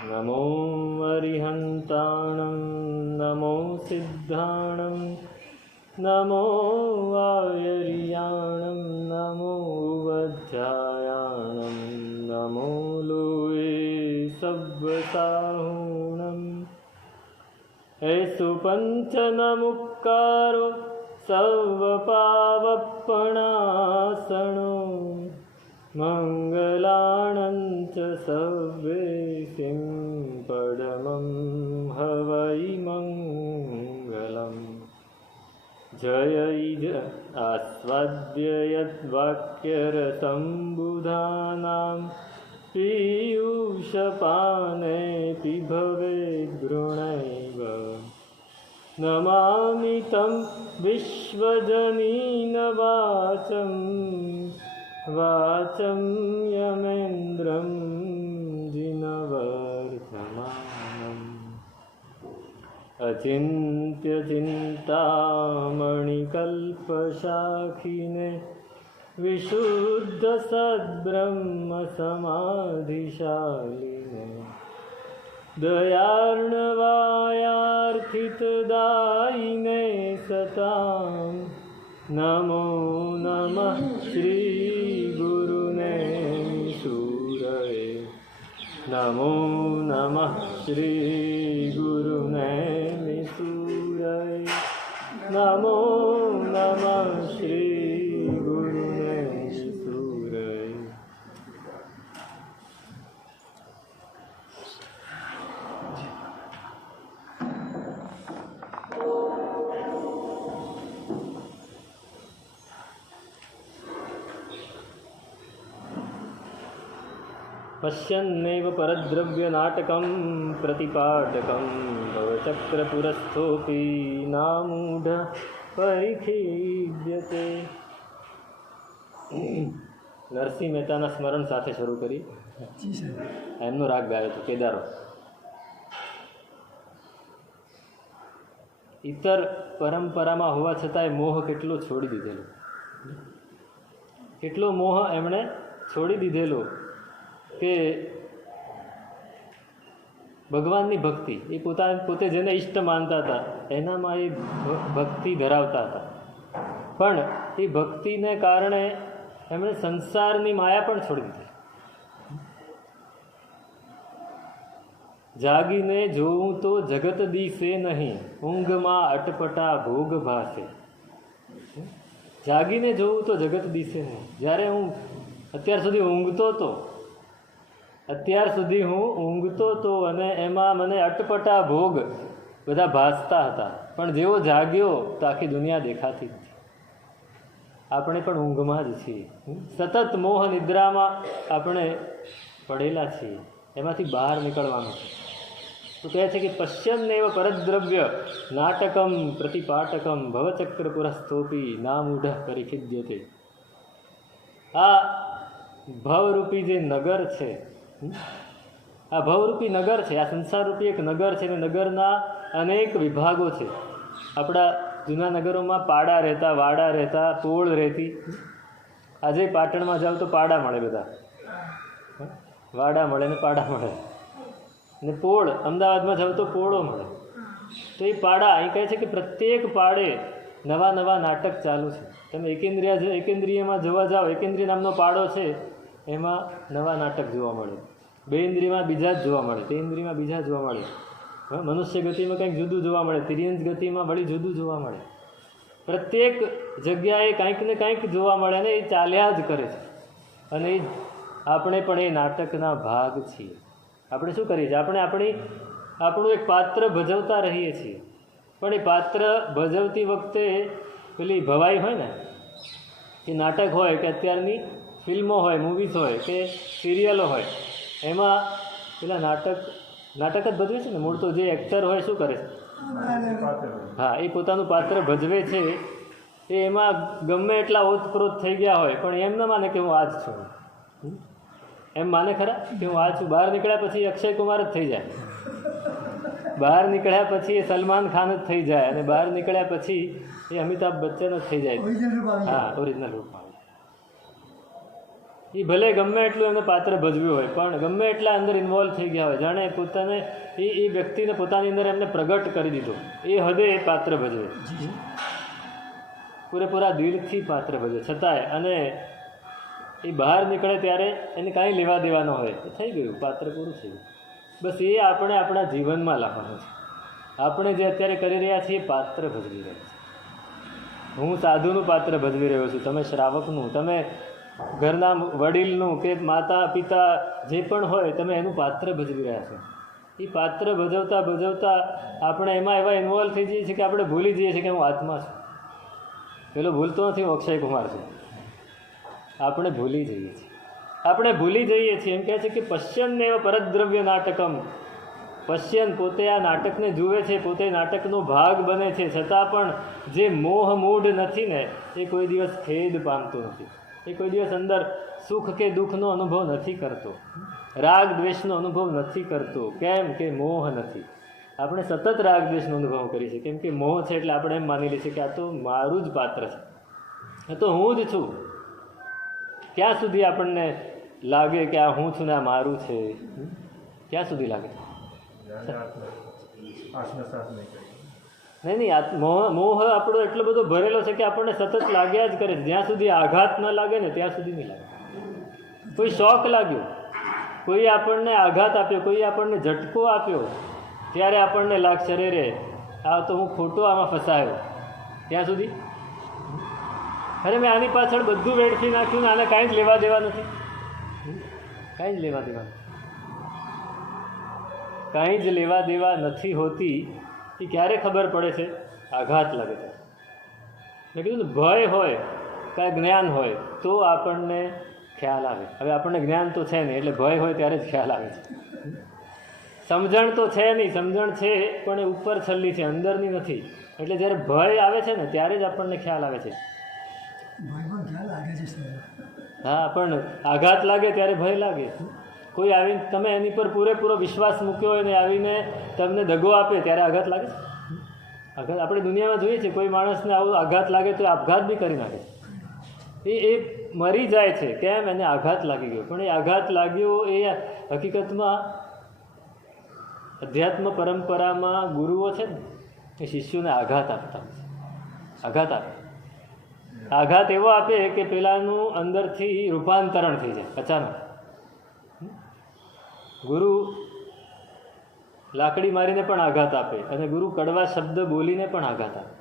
नमो अरिहन्ताणं नमो सिद्धाणं नमो आयर्याणं नमो वज्रायाणं नमो लोये सव्वसाहूणम् ऐसु पञ्चनमुक्कारो सर्वपावपणासनो मङ्गलाणञ्च सव्वेसिं पदमं हवै मङ्गलम् जय आस्वाद्य यद्वाक्यरसम्बुधानां पीयूषपानेऽपि भवेद्गुणैव नमामि तं विश्वजनीनवाचं वाचं यमेन्द्रं जिनवर्धमानम् अचिन्त्यचिन्तामणिकल्पशाखिने विशुद्धसद्ब्रह्मसमाधिशालिने दयार्णवायार्थितदायिने सतां नमो नमः श्रीगुरुने सूरये नमो नमः श्रीगुरुने सूरये नमो नमः श्रीगुरुने सूरये। पश्यन्नेव परद्रव्यनाटकं प्रतिपाटकं भवचक्रपुरस्थोऽपि नामूढः परिखीड्यते। નરસિંહ મહેતાના સ્મરણ સાથે શરૂ કરી એમનો રાગ ગાયો હતો કેદારો. ઇતર પરંપરામાં હોવા છતાંય મોહ કેટલો છોડી દીધેલો, કેટલો મોહ એમણે છોડી દીધેલો કે ભગવાનની ભક્તિ એ પોતે જેને ઈષ્ટ માનતા હતા એનામાં એ ભક્તિ ધરાવતા હતા, પણ એ ભક્તિને કારણે એમણે સંસારની માયા પણ છોડી દીધી. જાગીને જોઉં તો જગત દિશે નહીં, ઊંઘમાં અટપટા ભોગ ભાસે. જાગીને જોઉં તો જગત દિશે નહીં. જ્યારે હું અત્યાર સુધી ઊંઘતો હતો અને એમાં મને અટપટા ભોગ બધા ભાસતા હતા, પણ જેવો જાગ્યો તો આખી દુનિયા દેખાતી નથી. આપણે પણ ઊંઘમાં જ છીએ, સતત મોહ નિદ્રામાં આપણે પડેલા છીએ, એમાંથી બહાર નીકળવાનું છે. તો કહે છે કે પશ્યન્નેવ પરદ્રવ્ય નાટકમ પ્રતિપાટકમ ભવચક્ર પુરસ્થોપી નામૂઢ પરિખિદ્યતે. આ ભવરૂપી જે નગર છે, આ ભવરૂપી નગર છે, આ સંસારરૂપી એક નગર છે, અને નગરના અનેક વિભાગો છે. આપણા જૂના નગરોમાં પાડા રહેતા, વાડા રહેતા, પોળ રહેતી. આજે પાટણમાં જાઓ તો પાડા મળે, બધા વાડા મળે ને પાડા મળે, ને પોળ અમદાવાદમાં જાઓ તો પોળો મળે. તો એ પાડા અહીં કહે છે કે પ્રત્યેક પાડે નવા નવા નાટક ચાલુ છે. તમે એકેન્દ્રિયમાં જોવા જાઓ, એકેન્દ્રિય નામનો પાડો છે, એમાં નવા નાટક જોવા મળે. બે ઇન્દ્રિયમાં બીજા જ જોવા મળે, તે ઇન્દ્રિયમાં બીજા જોવા મળે. મનુષ્ય ગતિમાં કંઈક જુદું જોવા મળે, તિર્યંશ ગતિમાં વળી જુદું જોવા મળે. પ્રત્યેક જગ્યાએ કંઈક ને કંઈક જોવા મળે, અને એ ચાલ્યા જ કરે છે. અને આપણે પણ એ નાટકના ભાગ છીએ. આપણે શું કરીએ છીએ? આપણે આપણું એક પાત્ર ભજવતા રહીએ છીએ, પણ એ પાત્ર ભજવતી વખતે પેલી ભવાઈ હોય ને, એ નાટક હોય કે અત્યારની ફિલ્મો હોય, મૂવીઝ હોય કે સિરિયલો હોય, એમાં પેલા નાટક જ ભજવે છે ને. મૂળ તો જે એક્ટર હોય શું કરે છે? હા, એ પોતાનું પાત્ર ભજવે છે. એ એમાં ગમે એટલા ઓતપ્રોત થઈ ગયા હોય, પણ એમ ના માને કે હું આ જ છું. એમ માને ખરા કે હું આ છું? બહાર નીકળ્યા પછી અક્ષય કુમાર જ થઈ જાય, બહાર નીકળ્યા પછી એ સલમાન ખાન જ થઈ જાય, અને બહાર નીકળ્યા પછી એ અમિતાભ બચ્ચન જ થઈ જાય. હા, ઓરિજિનલ રૂપમાં. એ ભલે ગમે એટલું એમને પાત્ર ભજવ્યું હોય, પણ ગમે એટલા અંદર ઇન્વોલ્વ થઈ ગયા હોય, જાણે પોતાને એ વ્યક્તિને પોતાની અંદર એમને પ્રગટ કરી દીધો, એ હદે એ પાત્ર ભજવે, પૂરેપૂરા દિલથી પાત્ર ભજવે છતાંય, અને એ બહાર નીકળે ત્યારે એને કાંઈ લેવા દેવા ન હોય, તો થઈ ગયું, પાત્ર પૂરું થઈ ગયું. બસ એ આપણે આપણા જીવનમાં લાવવાનું છે. આપણે જે અત્યારે કરી રહ્યા છીએ પાત્ર ભજવી રહ્યા છીએ. હું સાધુનું પાત્ર ભજવી રહ્યો છું, તમે શ્રાવકનું, તમે ઘરના વડીલનું કે માતા પિતા જે પણ હોય, તમે એનું પાત્ર ભજવી રહ્યા છો. એ પાત્ર ભજવતા ભજવતા આપણે એમાં એવા ઇન્વોલ્વ થઈ જઈએ છીએ કે આપણે ભૂલી જઈએ છીએ કે હું આત્મા છું. પેલો ભૂલતો નથી, હું અક્ષય કુમાર છું. આપણે ભૂલી જઈએ છીએ, આપણે ભૂલી જઈએ છીએ. એમ કહે છે કે પશ્યન એવ પરદ્રવ્ય નાટકમ, પશ્યન પોતે આ નાટકને જુએ છે, પોતે નાટકનો ભાગ બને છે, છતાં પણ જે મોહ મૂઢ નથી ને, એ કોઈ દિવસ ખેદ પામતો નથી, એ કોઈ દિવસ અંદર સુખ કે દુઃખનો અનુભવ નથી કરતો, રાગ દ્વેષનો અનુભવ નથી કરતો. કેમ કે મોહ નથી. આપણે સતત રાગ દ્વેષનો અનુભવ કરીએ છીએ, કેમ કે મોહ છે. એટલે આપણે એમ માની લઈએ છીએ કે આ તો મારું જ પાત્ર છે, આ તો હું જ છું. ક્યાં સુધી આપણને લાગે કે આ હું છું ને આ મારું છે? ક્યાં સુધી લાગે? નહીં, મોહ આપણો એટલો બધો ભરેલો છે કે આપણને સતત લાગ્યા જ કરે છે. જ્યાં સુધી આઘાત ન લાગે ને ત્યાં સુધી નહીં લાગે. કોઈ શોક લાગ્યો, કોઈ આપણને આઘાત આપ્યો, કોઈ આપણને ઝટકો આપ્યો, ત્યારે આપણને લાગશે રે રે આ તો હું ખોટો આમાં ફસાયો. ત્યાં સુધી અરે મેં આની પાછળ બધું વેડફી નાખ્યું ને આને કાંઈ જ લેવા દેવા નથી, કાંઈ જ લેવા દેવા નથી, કાંઈ જ લેવા દેવા નથી હોતી. એ ક્યારે ખબર પડે છે? આઘાત લાગે છે. મેં કીધું ને, ભય હોય કાંઈ જ્ઞાન હોય તો આપણને ખ્યાલ આવે. હવે આપણને જ્ઞાન તો છે નહીં, એટલે ભય હોય ત્યારે જ ખ્યાલ આવે છે. સમજણ તો છે નહીં, સમજણ છે પણ એ ઉપર છલ્લી છે, અંદરની નથી. એટલે જ્યારે ભય આવે છે ને ત્યારે જ આપણને ખ્યાલ આવે છે. હા, પણ આઘાત લાગે ત્યારે ભય લાગે. કોઈ આવીને તમે એની પર પૂરેપૂરો વિશ્વાસ મૂક્યો હોય ને આવીને તમને દગો આપે ત્યારે આઘાત લાગે. આઘાત આપણે દુનિયામાં જોઈએ છીએ, કોઈ માણસને આવો આઘાત લાગે તો આપઘાત બી કરી નાખે. એ મરી જાય છે. કેમ? એને આઘાત લાગી ગયો. પણ એ આઘાત લાગ્યો એ હકીકતમાં અધ્યાત્મ પરંપરામાં ગુરુઓ છે ને એ શિષ્યોને આઘાત આપતા, આઘાત આપે. આઘાત એવો આપે કે પેલાનું અંદરથી રૂપાંતરણ થઈ જાય અચાનક. ગુરુ લાકડી મારીને પણ આઘાત આપે અને ગુરુ કડવા શબ્દ બોલીને પણ આઘાત આપે.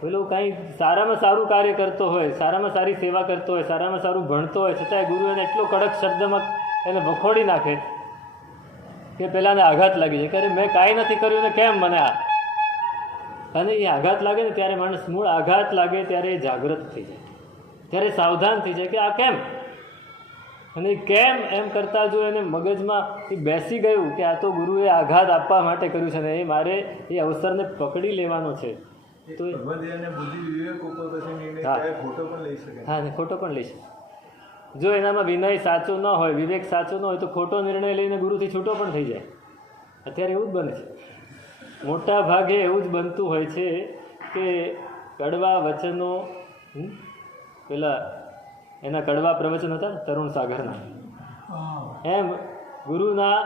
પેલો કાંઈ સારામાં સારું કાર્ય કરતો હોય, સારામાં સારી સેવા કરતો હોય, સારામાં સારું ભણતો હોય, છતાંય ગુરુ એને એટલો કડક શબ્દમાં એને વખોડી નાખે કે પેલાને આઘાત લાગી જાય. કે મેં કાંઈ નથી કર્યું ને કેમ મને આ? અને એ આઘાત લાગે ને ત્યારે માણસ, મૂળ આઘાત લાગે ત્યારે એ જાગૃત થઈ જાય, ત્યારે સાવધાન થઈ જાય કે આ કેમ. અને કેમ એમ કરતાં જો એને મગજમાં એ બેસી ગયું કે આ તો ગુરુએ આઘાત આપવા માટે કર્યું છે ને એ મારે એ અવસરને પકડી લેવાનો છે, તો હા, ખોટો પણ લઈ શકે. જો એનામાં વિનય સાચો ન હોય, વિવેક સાચો ન હોય તો ખોટો નિર્ણય લઈને ગુરુથી છૂટો પણ થઈ જાય. અત્યારે એવું જ બને છે, મોટા ભાગે એવું જ બનતું હોય છે કે કડવા વચનો, પેલા એના કડવા પ્રવચન હતા તરુણ સાગરના, એમ ગુરુના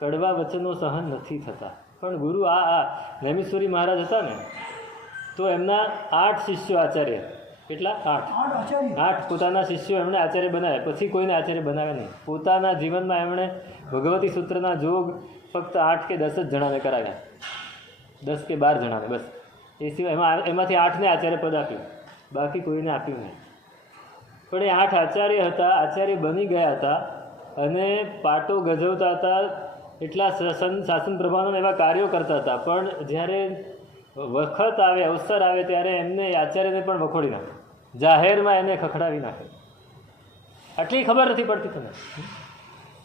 કડવા વચનો સહન નથી થતા. પણ ગુરુ આ નૈમિશ્વરી મહારાજ હતા ને, તો એમના 8 શિષ્યો આચાર્ય, કેટલા? 8 પોતાના શિષ્યો એમણે આચાર્ય બનાવ્યા. પછી કોઈને આચાર્ય બનાવ્યા નહીં. પોતાના જીવનમાં એમણે ભગવતી સૂત્રના જોગ ફક્ત 8 કે 10 જ જણાને કરાવ્યા, 10 કે 12 જણાને બસ. એ સિવાય એમાંથી 8ને આચાર્ય પદ આપ્યું, બાકી કોઈને આપ્યું નહીં. પણ એ 8 આચાર્ય હતા, આચાર્ય બની ગયા હતા અને પાટો ગજવતા હતા, એટલા શાસન પ્રભાવના એવા કાર્યો કરતા હતા. પણ જ્યારે વખત આવે, અવસર આવે ત્યારે એમને આચાર્યને પણ વખોડી નાખે, જાહેરમાં એને ખખડાવી નાખે. આટલી ખબર નથી પડતી. તમે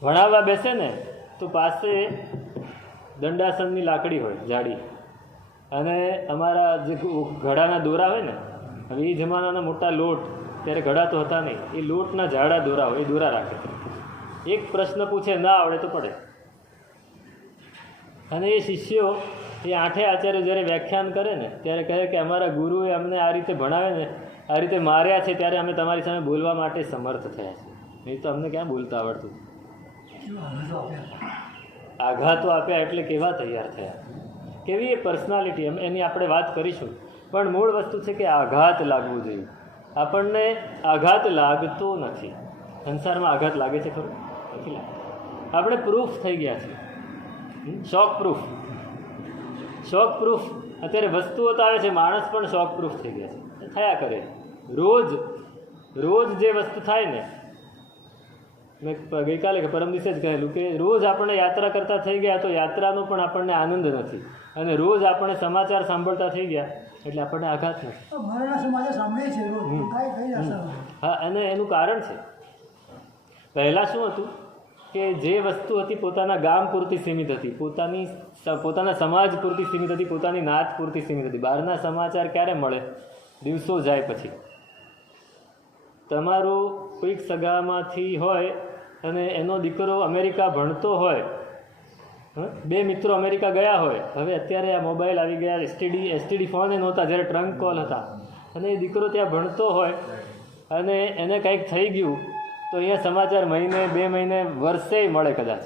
ભણાવવા બેસે ને તો પાસે દંડાસનની લાકડી હોય જાડી, અને અમારા જે ઘડાના દોરા હોય ને, હવે એ જમાનાના મોટા લોટ, ત્યારે ઘડા તો હતા નહીં, એ લોટના જાડા દોરા હોય, એ દોરા રાખે. એક પ્રશ્ન પૂછે, ના આવડે તો પડે. અને એ શિષ્યો એ 8 આચાર્યો જ્યારે વ્યાખ્યાન કરે ને ત્યારે કહે કે અમારા ગુરુએ અમને આ રીતે ભણાવે ને, આ રીતે માર્યા છે, ત્યારે અમે તમારી સામે બોલવા માટે સમર્થ થયા છીએ. નહીં તો અમને ક્યાં બોલતા આવડતું. આઘાતો આપ્યા એટલે કેવા તૈયાર થયા, કેવી એ પર્સનાલિટી, એની આપણે વાત કરીશું. પણ મૂળ વસ્તુ છે કે આઘાત લાગવું જોઈએ. આપણને આઘાત લાગતો નથી. સંસારમાં આઘાત લાગે છે ખરું? નથી લાગતો. આપણે પ્રૂફ થઈ ગયા છીએ, શોક પ્રૂફ. શોક પ્રૂફ અત્યારે વસ્તુઓ તો આવે છે, માણસ પણ શોક પ્રૂફ થઈ ગયા છે. થયા કરે રોજ રોજ જે વસ્તુ થાય ને, મેં ગઈકાલે કે પરમ દિવસે જ કહેલું કે રોજ આપણે યાત્રા કરતા થઈ ગયા તો યાત્રાનો પણ આપણને આનંદ નથી, અને રોજ આપણે સમાચાર સાંભળતા થઈ ગયા એટલે આપણને આઘાત નથી. હા, અને એનું કારણ છે, પહેલાં શું હતું કે જે વસ્તુ હતી પોતાના ગામ પૂરતી સીમિત હતી, પોતાના સમાજ પૂરતી સીમિત હતી, પોતાની નાત પૂરતી સીમિત હતી. બહારના સમાચાર ક્યારે મળે? દિવસો જાય પછી. તમારું કોઈક સગામાંથી હોય અને એનો દીકરો અમેરિકા ભણતો હોય, બે મિત્રો અમેરિકા ગયા હોય, હવે અત્યારે આ મોબાઈલ આવી ગયા, એસટીડી ફોન એ નહોતા જ્યારે ટ્રંક કોલ હતા, અને એ દીકરો ત્યાં ભણતો હોય અને એને કંઈક થઈ ગયું તો અહીંયા સમાચાર મહિને, 2 મહિને, વર્ષે મળે. કદાચ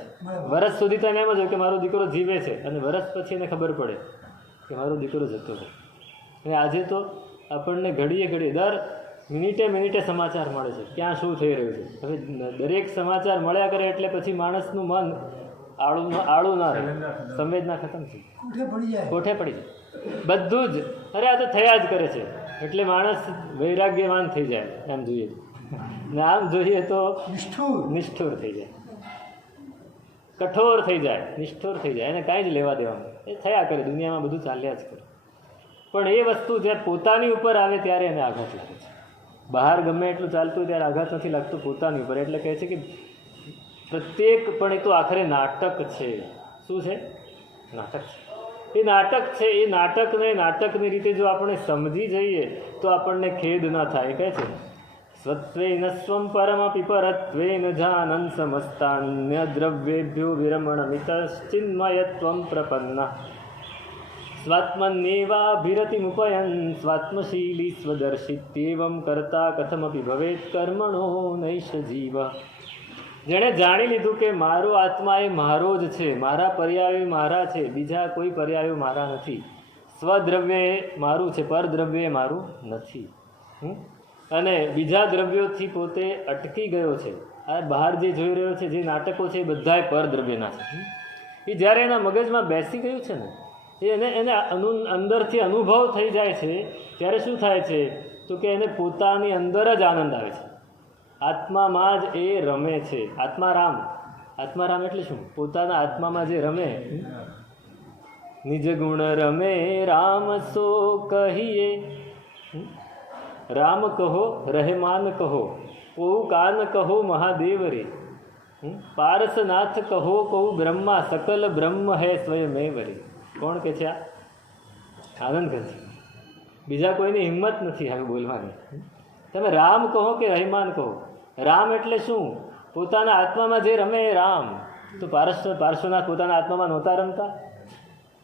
વર્ષ સુધી તો એમ જ હોય કે મારો દીકરો જીવે છે, અને વર્ષ પછી એને ખબર પડે કે મારો દીકરો જતો છે. અને આજે તો આપણને ઘડીએ ઘડીએ દર મિનિટે સમાચાર મળે છે, ક્યાં શું થઈ રહ્યું છે. હવે દરેક સમાચાર મળ્યા કરે એટલે પછી માણસનું મન આળું ના રહે, સંવેદના ખતમ થઈ કોઠે પડી જાય બધું જ. અરે આ તો થયા જ કરે છે એટલે માણસ વૈરાગ્યવાન થઈ જાય, એમ જોઈએ ને આમ જોઈએ તો નિષ્ઠુર થઈ જાય, કઠોર થઈ જાય, નિષ્ઠુર થઈ જાય, એને કાંઈ જ લેવા દેવાનું. એ થયા કરે, દુનિયામાં બધું ચાલ્યા જ કરે. પણ એ વસ્તુ જ્યારે પોતાની ઉપર આવે ત્યારે એને આઘાત લાગે છે. બહાર ગમે એટલું ચાલતું ત્યારે આઘાત નથી લાગતો, પોતાની ઉપર. એટલે કહે છે કે પ્રત્યેક, પણ એ તો આખરે નાટક છે. શું છે? નાટક છે. એ નાટક છે. એ નાટકને નાટકની રીતે જો આપણે સમજી જઈએ તો આપણને ખેદ ના થાય. કહે છે સ્વત્વેન સ્વમ પરમપિ પરત્વેન જાનન સમસ્તાન્ય દ્રવ્યેભ્યો વિરમણમિતશ્ચિન્મયત્વં પ્રપન્ના સ્વાત્મન્યેવાભિરતિમુપયન સ્વાત્મશીલી સ્વદર્શિત્યેવં કર્તા કથમપી ભવેત કર્મણો નૈષ જીવ. જેણે જાણી લીધું કે મારો આત્મા એ મારો જ છે, મારા પર્યાયો મારા છે, બીજા કોઈ પર્યાયો મારા નથી, સ્વદ્રવ્ય મારું છે, પરદ્રવ્ય મારું નથી, અને બીજા દ્રવ્યોથી પોતે અટકી ગયો છે. આ બહાર જે જોઈ રહ્યો છે, જે નાટકો છે, એ બધાય પરદ્રવ્યના છે. એ જ્યારે એના મગજમાં બેસી ગયું છે ને, એને અંદરથી અનુભવ થઈ જાય છે, ત્યારે શું થાય છે તો કે એને પોતાની અંદર જ આનંદ આવે છે. આત્મામાં જ એ રમે છે. આત્મારામ. આત્મારામ એટલે શું? પોતાના આત્મામાં જે રમે. નિજ ગુણ રમે રામ સો કહીએ, રામ કહો રહેમાન કહો, ઓ કાન કહો મહાદેવ રે, પારસનાથ કહો કહું બ્રહ્મા, સકલ બ્રહ્મ હૈ સ્વયમેવ રે. કોણ કે છે? આ આનંદ કરે છે. બીજા કોઈની હિંમત નથી હવે બોલવાની. તમે રામ કહો કે રહેમાન કહો. રામ એટલે શું? પોતાના આત્મામાં જે રમે એ રામ. તો પાર્શ્વનાથ પોતાના આત્મામાં નહોતા રમતા,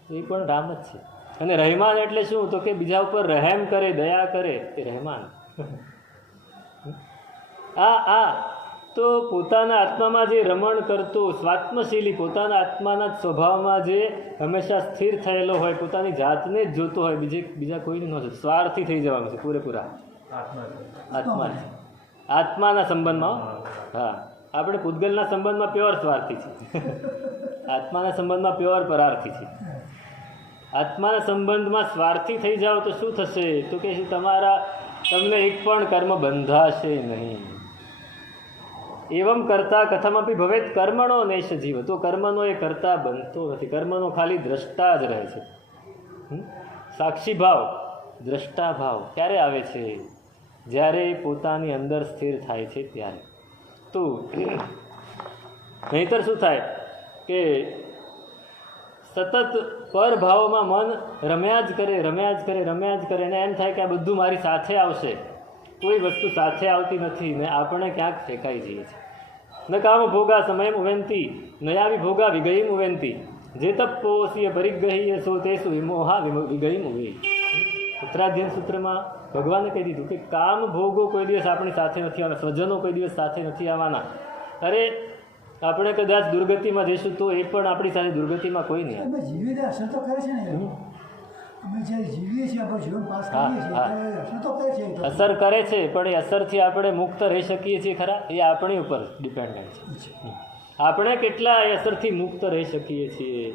એ પણ રામ જ છે. અને રહેમાન એટલે શું? તો કે બીજા ઉપર રહેમ કરે, દયા કરે, એ રહેમાન. આ તો પોતાના આત્મામાં જે રમણ કરતો, સ્વાત્મશીલી, પોતાના આત્માના સ્વભાવમાં જે હંમેશા સ્થિર થયેલો હોય, પોતાની જાતને જ જોતો હોય, બીજા કોઈને ન જોતો. સ્વાર્થી થઈ જવાનું છે પૂરેપૂરા. આત્મા આત્માના સંબંધમાં. હા, આપણે પૂતગલના સંબંધમાં પ્યોર સ્વાર્થી છે, આત્માના સંબંધમાં પ્યોર પરાર્થી છે. આત્માના સંબંધમાં સ્વાર્થી થઈ જાઓ તો શું થશે? તો કે તમને એક પણ કર્મ બંધાશે નહીં. એવમ કરતા કથમપી ભવેત કર્મણો નૈષ જીવ. તો કર્મનો એ કરતા બનતો નથી, કર્મનો ખાલી દ્રષ્ટા જ રહે છે. સાક્ષી ભાવ, દ્રષ્ટા ભાવ ક્યારે આવે છે? જ્યારે પોતાની અંદર સ્થિર થાય છે ત્યારે. તો નહીંતર શું થાય કે સતત પરભાવમાં મન રમ્યા જ કરે, અને એમ થાય કે આ બધું મારી સાથે આવશે. કોઈ વસ્તુ સાથે આવતી નથી ને આપણે ક્યાંક ફેંકાઈ જઈએ છીએ. ન કામ ભોગા સમયમ ઉવેંતી, નયાવી ભોગા વિગયમ ઉવેંતી, જે તપોસીય પરિગ્રહીય સો તેસુ વિમોહા વિગયમ ઉવે. ઉત્તરાધ્યયન સૂત્રમાં ભગવાને કહી દીધું કે કામ ભોગો કોઈ દિવસ આપણી સાથે નથી આવવાના, સ્વજનો કોઈ દિવસ સાથે નથી આવવાના. અરે આપણે કદાચ દુર્ગતિમાં જઈશું તો એ પણ આપણી સાથે દુર્ગતિમાં કોઈ નહીં. અમે જીવીને અસર તો કરે છે ને, અમે જ્યારે જીવીએ છીએ આપણું જીવન પાસ કરીએ છીએ અસર તો કરે છે. અસર કરે છે, પણ એ અસરથી આપણે મુક્ત રહી શકીએ છીએ ખરા? એ આપણી ઉપર ડિપેન્ડન્ટ છે. આપણે કેટલા એ અસરથી મુક્ત રહી શકીએ છીએ.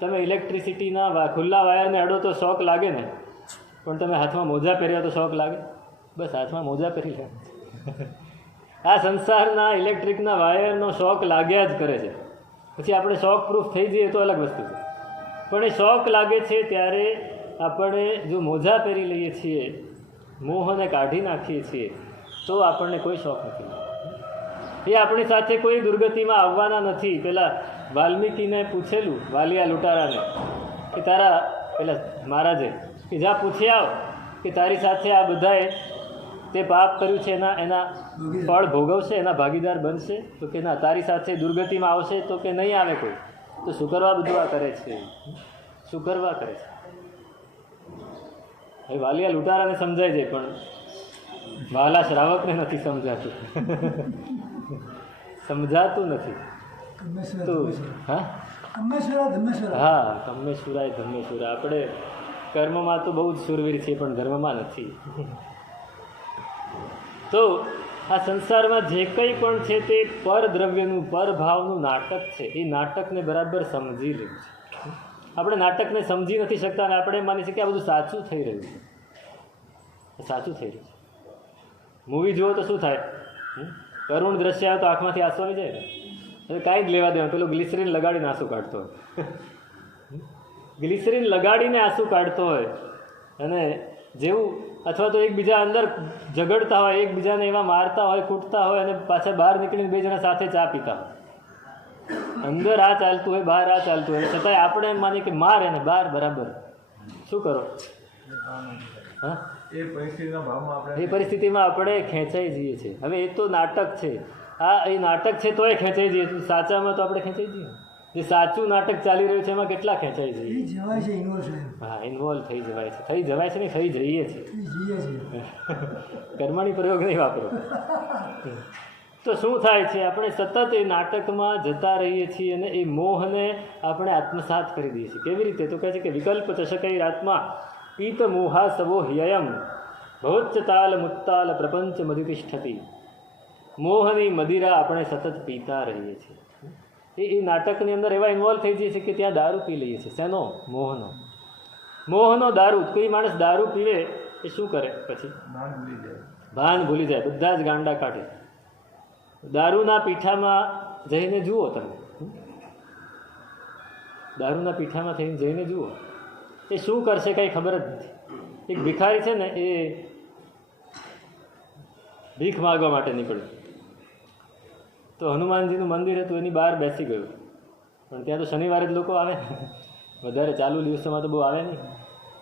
તમે ઇલેક્ટ્રિસિટીના ખુલ્લા વાયરને અડો તો શોક લાગે ને, પણ તમે હાથમાં મોજા પહેર્યા તો શોક લાગે? બસ હાથમાં મોજા પહેરી લે. આ સંસારના ઇલેક્ટ્રિકના વાયરનો શોક લાગ્યા જ કરે છે. પછી આપણે શોક પ્રૂફ થઈ જઈએ તો અલગ વસ્તુ છે. પણ એ શોક લાગે છે ત્યારે આપણે જો મોજા પહેરી લઈએ છીએ, મોહને કાઢી નાખીએ છીએ, તો આપણને કોઈ શોક નથી. એ આપણી સાથે કોઈ દુર્ગતિમાં આવવાના નથી. પેલા વાલ્મીકીને પૂછેલું, વાલિયા લુટારાને, કે તારા પેલા મહારાજે કે જ્યાં પૂછી આવ કે તારી સાથે આ બધાએ તે પાપ કર્યું છે એના ફળ ભોગવશે, એના ભાગીદાર બનશે? તો કે ના, તારી સાથે દુર્ગતિમાં આવશે તો કે નહીં આવે કોઈ. તો શું કરવા બધું આ કરે છે? શું કરવા કરે છે? એ વાલિયા લુટારાને સમજાય છે, પણ વાલા શ્રાવકને નથી સમજાતું. સમજાતું નથી. તો હા કમ્મેશ્વરાય ધમ્મેશ્વરા. આપણે કર્મમાં તો બહુ જ શૂરવીર છીએ, પણ ધર્મમાં નથી. તો આ સંસારમાં જે કંઈ પણ છે તે પરદ્રવ્યનું, પરભાવનું નાટક છે. એ નાટકને બરાબર સમજી લેવું છે. આપણે નાટકને સમજી નથી શકતા અને આપણે માની છીએ કે આ બધું સાચું થઈ રહ્યું છે. સાચું થઈ રહ્યું છે. મૂવી જુઓ તો શું થાય? કરુણ દ્રશ્ય આવે તો આંખમાંથી આંસુ આવી જાય ને. હવે કાંઈ જ લેવા દેવા. પેલો ગ્લિસરીન લગાડીને આંસુ કાઢતો હોય. ગ્લિસરીન લગાડીને આંસુ કાઢતો હોય અને જેવું, અથવા તો એકબીજા અંદર ઝઘડતા હોય, એકબીજાને એવા મારતા હોય, કૂટતા હોય અને પાછા બહાર નીકળીને બે જણા સાથે ચા પીતા હોય. અંદર આ ચાલતું હોય, બહાર આ ચાલતું હોય, છતાંય આપણે એમ માનીએ કે માર એને બહાર બરાબર. શું કરો? હા, એ પરિસ્થિતિમાં આપણે ખેંચાઈ જઈએ છીએ. હવે એ તો નાટક છે. એ નાટક છે તોય ખેંચાઈ જઈએ. સાચામાં તો આપણે ખેંચાઈ જઈએ. જે સાચું નાટક ચાલી રહ્યું છે એમાં કેટલા ખેંચાઈ જઈએ? હા, ઇન્વોલ્વ થઈ જવાય છે. થઈ જવાય છે ને, થઈ જઈએ છીએ. કર્મણી પ્રયોગ નહીં વાપરો. તો શું થાય છે? આપણે સતત એ નાટકમાં જતા રહીએ છીએ અને એ મોહને આપણે આત્મસાત કરી દઈએ છીએ. કેવી રીતે? તો કહે છે કે વિકલ્પ ચષકૈર આત્મા પીત મોહા સવો હ્યયમ ભવચ્ચ તાલ મુત્તાલ પ્રપંચ મધિતિષ્ઠતિ. મોહની મદિરા આપણે સતત પીતા રહીએ છીએ. એ નાટકની અંદર એવા ઇન્વોલ્વ થઈ જઈએ છીએ કે ત્યાં દારૂ પી લઈએ છીએ. શેનો? મોહનો દારૂ. કોઈ માણસ દારૂ પીવે એ શું કરે? પછી ભાન ભૂલી જાય. બધા જ ગાંડા કાઢે. દારૂના પીઠામાં જઈને જુઓ તમે. દારૂના પીઠામાં જઈને જુઓ એ શું કરશે કંઈ ખબર જ નથી. એક ભિખારી છે ને, એ ભીખ માગવા માટે નીકળ્યું. તો હનુમાનજીનું મંદિર હતું, એની બહાર બેસી ગયું. પણ ત્યાં તો શનિવારે જ લોકો આવે, વધારે ચાલુ દિવસોમાં તો બહુ આવે નહીં.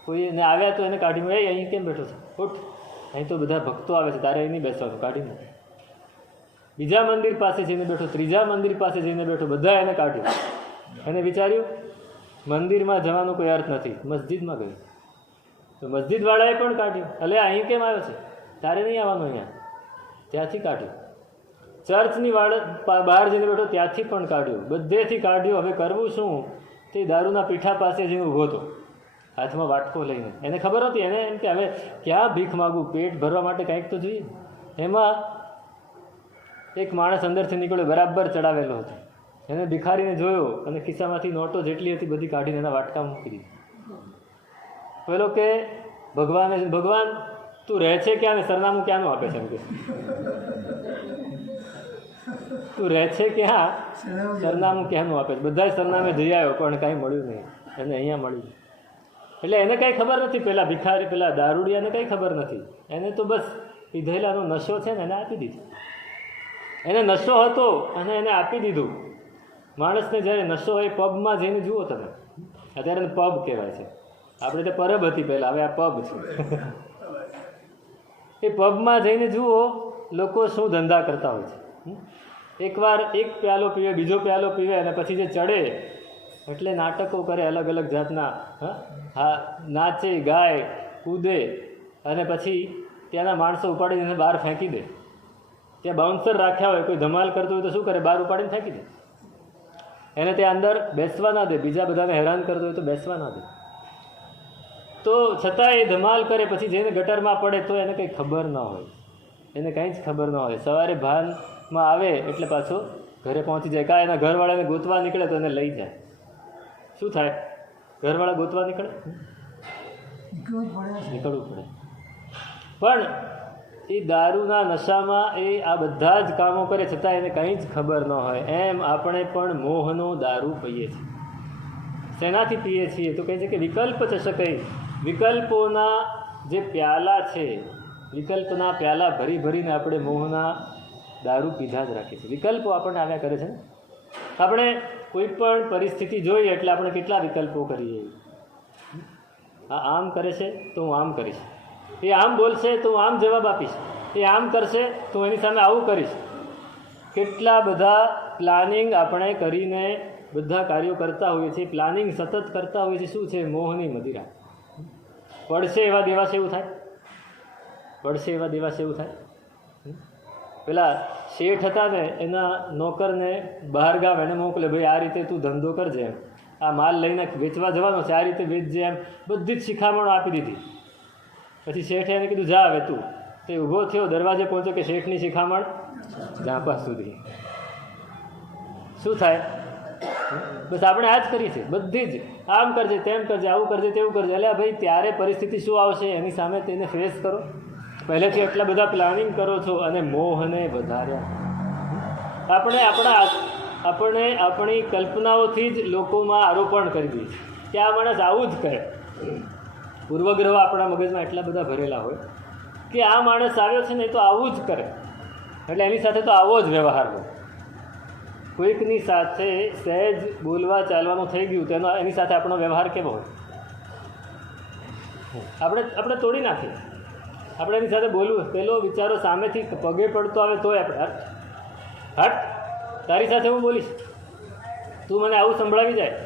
કોઈ એને આવ્યા તો એને કાઢી મૂકે. અહીં કેમ બેઠો છે? ઉઠ, અહીં તો બધા ભક્તો આવે છે, તારે અહીં નહીં બેસવાનું, કાઢી મૂકે. બીજા મંદિર પાસે જઈને બેઠો, ત્રીજા મંદિર પાસે જઈને બેઠો, બધા એને કાઢ્યું. એને વિચાર્યું મંદિરમાં જવાનો કોઈ અર્થ નથી, મસ્જિદમાં ગયું. તો મસ્જિદવાળાએ પણ કાઢ્યું. અલે અહીં કેમ આવ્યો છે? તારે નહીં આવવાનું અહીંયા. ત્યાંથી કાઢ્યું. ચર્ચની બહાર જઈને બેઠો, ત્યાંથી પણ કાઢ્યું. બધેથી કાઢ્યું. હવે કરવું શું? તે દારૂના પીઠા પાસે જઈને ઊભો હતો, હાથમાં વાટકો લઈને. એને ખબર હતી, એને એમ કે હવે ક્યાં ભીખ માગું, પેટ ભરવા માટે કંઈક તો જોઈએ. એમાં એક માણસ અંદરથી નીકળ્યો, બરાબર ચડાવેલો હતો. એને ભિખારીને જોયો અને ખિસ્સામાંથી નોટો જેટલી હતી બધી કાઢીને એના વાટકા મૂકી દીધી. પેલો કે ભગવાન તું રહે છે ક્યાં ને સરનામું ક્યાંનું આપે છે? એમ કે તું રહે છે ક્યાં, સરનામું ક્યાંનું આપે છે? બધા સરનામે જઈ આવ્યો પણ કાંઈ મળ્યું નહીં. એને અહીંયા મળ્યું. એટલે એને કાંઈ ખબર નથી. પેલા દારૂડિયાને કંઈ ખબર નથી. એને તો બસ પીધેલાનો નશો છે ને, એને આપી દીધું. એને નશો હતો અને એને આપી દીધું. માણસને જ્યારે નશો હોય, પબમાં જઈને જુઓ તમે. અત્યારે એને પબ કહેવાય છે. આપણે તો પરબ હતી પહેલાં, હવે આ પબ છે. એ પબમાં જઈને જુઓ લોકો શું ધંધા કરતા હોય છે. એકવાર એક પ્યાલો પીવે, બીજો પ્યાલો પીવે અને પછી જે ચડે એટલે નાટકો કરે અલગ અલગ જાતના. હા, નાચે ગાય કૂદે અને પછી ત્યાંના માણસો ઉપાડીને બહાર ફેંકી દે. ત્યાં બાઉન્સર રાખ્યા હોય, કોઈ ધમાલ કરતું હોય તો શું કરે, બહાર ઉપાડીને ફેંકી દે. એને ત્યાં અંદર બેસવા ના દે, બીજા બધાને હેરાન કરતો હોય તો બેસવા ના દે. તો છતાં એ ધમાલ કરે, પછી જેને ગટરમાં પડે તો એને કંઈ ખબર ન હોય, એને કંઈ જ ખબર ન હોય. સવારે ભાનમાં આવે એટલે પાછો ઘરે પહોંચી જાય. કાં એના ઘરવાળાને ગોતવા નીકળે તો એને લઈ જાય. શું થાય? ઘરવાળા ગોતવા નીકળે, નીકળવું પડે. પણ એ દારૂના નશામાં એ આ બધા જ કામો કરે, છતાં એને કંઈ જ ખબર ન હોય. એમ આપણે પણ મોહનો દારૂ પીએ છીએ. શેનાથી પીએ છીએ? તો કહે છે કે વિકલ્પ ચષકઈ, વિકલ્પોના જે પ્યાલા છે, વિકલ્પના પ્યાલા ભરી ભરીને આપણે મોહના દારૂ પીધા જ રાખીએ છીએ. વિકલ્પો આપણને આવ્યા કરે છે ને. આપણે કોઈ પણ પરિસ્થિતિ જોઈએ એટલે આપણે કેટલા વિકલ્પો કરીએ. આ આમ કરે છે તો હું આમ કરીશ, એ આમ બોલશે તો હું આમ જવાબ આપીશ, એ આમ કરશે તો હું એની સામે આવું કરીશ. કેટલા બધા પ્લાનિંગ આપણે કરીને બધા કાર્યો કરતા હોઈએ છીએ. પ્લાનિંગ સતત કરતા હોઈએ છીએ. શું છે? મોહની મદિરા. પડશે એવા દેવાશે એવું થાય, પડશે એવા દેવાશે એવું થાય. પેલા શેઠ હતા ને, એના નોકરને બહાર ગામ એને મોકલે, ભાઈ આ રીતે તું ધંધો કરજે, એમ આ માલ લઈને વેચવા જવાનો છે, આ રીતે વેચજે, એમ બધી જ શિખામણો આપી દીધી. પછી શેઠે એને કીધું જા હવે તું. તે ઊભો થયો, દરવાજે પહોંચ્યો કે શેઠની શિખામણ ઝાંપા સુધી. શું થાય? બસ આપણે આ જ કરી છે બધી જ. આમ કરજે, તેમ કરજે, આવું કરજે, તેવું કરજે. એટલે ભાઈ ત્યારે પરિસ્થિતિ શું આવશે એની સામે તેને ફેસ કરો. પહેલેથી એટલા બધા પ્લાનિંગ કરો છો અને મોહને વધાર્યા. આપણે આપણી કલ્પનાઓથી જ લોકોમાં આરોપણ કરી દઈએ કે આ માણસ આવું જ કરે. પૂર્વગ્રહો આપણા મગજમાં એટલા બધા ભરેલા હોય કે આ માણસ આવ્યો છે ને એ તો આવું જ કરે, એટલે એની સાથે તો આવો જ વ્યવહાર હોય. કોઈકની સાથે સહેજ બોલવા ચાલવાનું થઈ ગયું તેનો એની સાથે આપણો વ્યવહાર કેવો હોય? આપણે તોડી નાખીએ. આપણે એની સાથે બોલવું, પેલો વિચારો સામેથી પગે પડતો આવે તોય આપણે હટ તારી સાથે હું બોલીશ, તું મને આવું સંભળાવી જાય.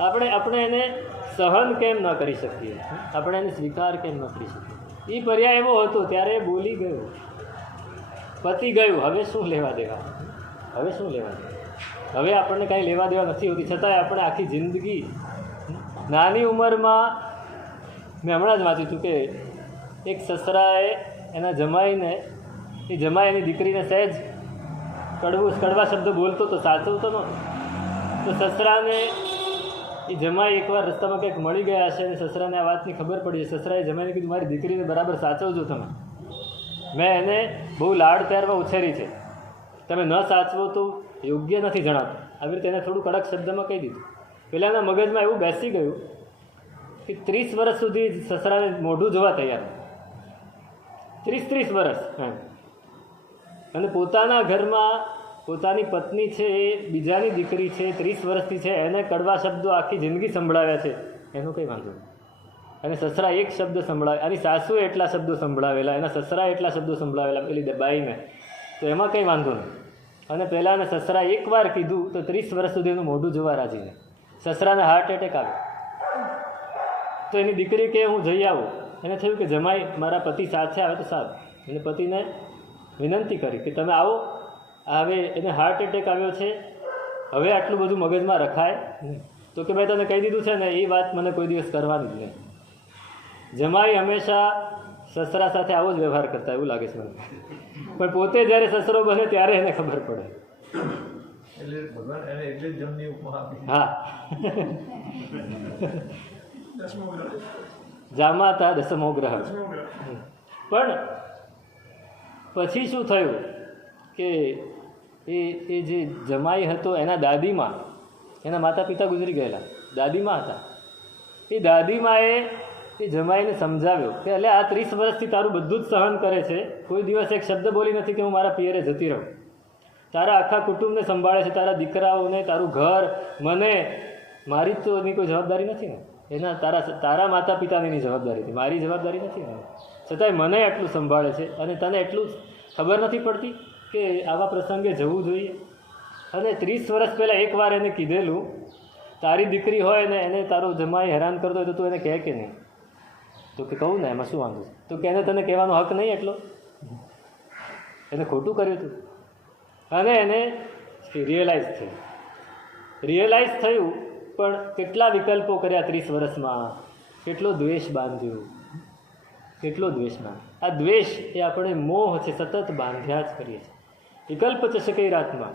આપણે એને સહન કેમ ન કરી શકીએ? આપણે એને સ્વીકાર કેમ ન કરી શકીએ? એ પર્યાય એવો હતો ત્યારે બોલી ગયો, પતી ગયું. હવે શું લેવા દેવા? હવે શું લેવા દેવા? હવે આપણને કાંઈ લેવા દેવા નથી હોતી. છતાંય આપણે આખી જિંદગી નાની ઉંમરમાં, મેં હમણાં જ વાંચ્યું હતું કે એક સસરાએ એના જમાઈને, એ જમાઈ એની દીકરીને સહેજ કડવા શબ્દ બોલતો તો સાચવતો નહોતો. તો સસરાને એ જમાઈ એકવાર રસ્તામાં કંઈક મળી ગયા હશે અને સસરાને આ વાતની ખબર પડી. સસરાએ જમાઈને કીધું મારી દીકરીને બરાબર સાચવજો તમે, મેં એને બહુ લાડ પ્યારમાં ઉછેરી છે, તમે ન સાચવો તો યોગ્ય નથી જણાતું. આવી રીતે એને થોડું કડક શબ્દમાં કહી દીધું. પેલાના મગજમાં એવું બેસી ગયું કે 30 વર્ષ સુધી સસરાને મોઢું જોવા તૈયાર, 30 વર્ષ. અને પોતાના ઘરમાં પોતાની પત્ની છે, એ બીજાની દીકરી છે, 30 વર્ષથી છે, એને કડવા શબ્દો આખી જિંદગી સંભળાવ્યા છે, એનો કંઈ વાંધો નહીં. અને સસરા એક શબ્દ સંભળાવે, આની સાસુએ એટલા શબ્દો સંભળાવેલા, એના સસરાએ એટલા શબ્દો સંભળાવેલા પેલી બાઈને, તો એમાં કંઈ વાંધો નહીં. અને પહેલાંને સસરા એકવાર કીધું તો 30 વર્ષ સુધી એનું મોઢું જોવા રાજી નહીં. સસરાને હાર્ટ એટેક આવ્યો તો એની દીકરી કે હું જઈ આવું. એને થયું કે જમાઈ મારા પતિ સાથે આવે તો સારું. એને પતિને વિનંતી કરી કે તમે આવો. હવે એને હાર્ટ એટેક આવ્યો છે, હવે આટલું બધું મગજમાં રખાય નહીં. તો કે ભાઈ તને કહી દીધું છે ને, એ વાત મને કોઈ દિવસ કરવાની જ નહીં. જમાઈ હંમેશા સસરા સાથે આવો જ વ્યવહાર કરતા એવું લાગે છે મને. પણ પોતે જ્યારે સસરો બને ત્યારે એને ખબર પડે. હા, જામાતા દસમો ગ્રહ. પણ પછી શું થયું કે એ જે જમાઈ હતો એના દાદીમાં, એના માતા પિતા ગુજરી ગયેલા, દાદીમાં હતા. એ દાદીમાએ એ જમાઈને સમજાવ્યો કે એટલે આ 30 વર્ષથી તારું બધું જ સહન કરે છે, કોઈ દિવસ એક શબ્દ બોલી નથી કે હું મારા પિયરે જતી રહું. તારા આખા કુટુંબને સંભાળે છે, તારા દીકરાઓને, તારું ઘર, મને. મારી તો એની કોઈ જવાબદારી નથી ને, એના તારા માતા પિતાની એની જવાબદારી હતી, મારી જવાબદારી નથી ને. છતાંય મને એટલું સંભાળે છે અને તને એટલું ખબર નથી પડતી કે આવા પ્રસંગે જવું જોઈએ. અને 30 વર્ષ પહેલાં એકવાર એને કીધેલું તારી દીકરી હોય ને એને તારો જમાઈ હેરાન કરતો હોય તો તું એને કહે કે નહીં? તો કે કહું ને, એમાં શું વાંધો છે? તો કે એને તને કહેવાનો હક નહીં એટલો? એને ખોટું કર્યું હતું અને એને રિયલાઇઝ થયું. પણ કેટલા વિકલ્પો કર્યા 30 વર્ષમાં, કેટલો દ્વેષ બાંધ્યો, કેટલો દ્વેષ બાંધ્યો. આ દ્વેષ એ આપણે મોહ છે, સતત બાંધ્યા જ કરીએ છીએ. વિકલ્પ ચશકે રાતમાં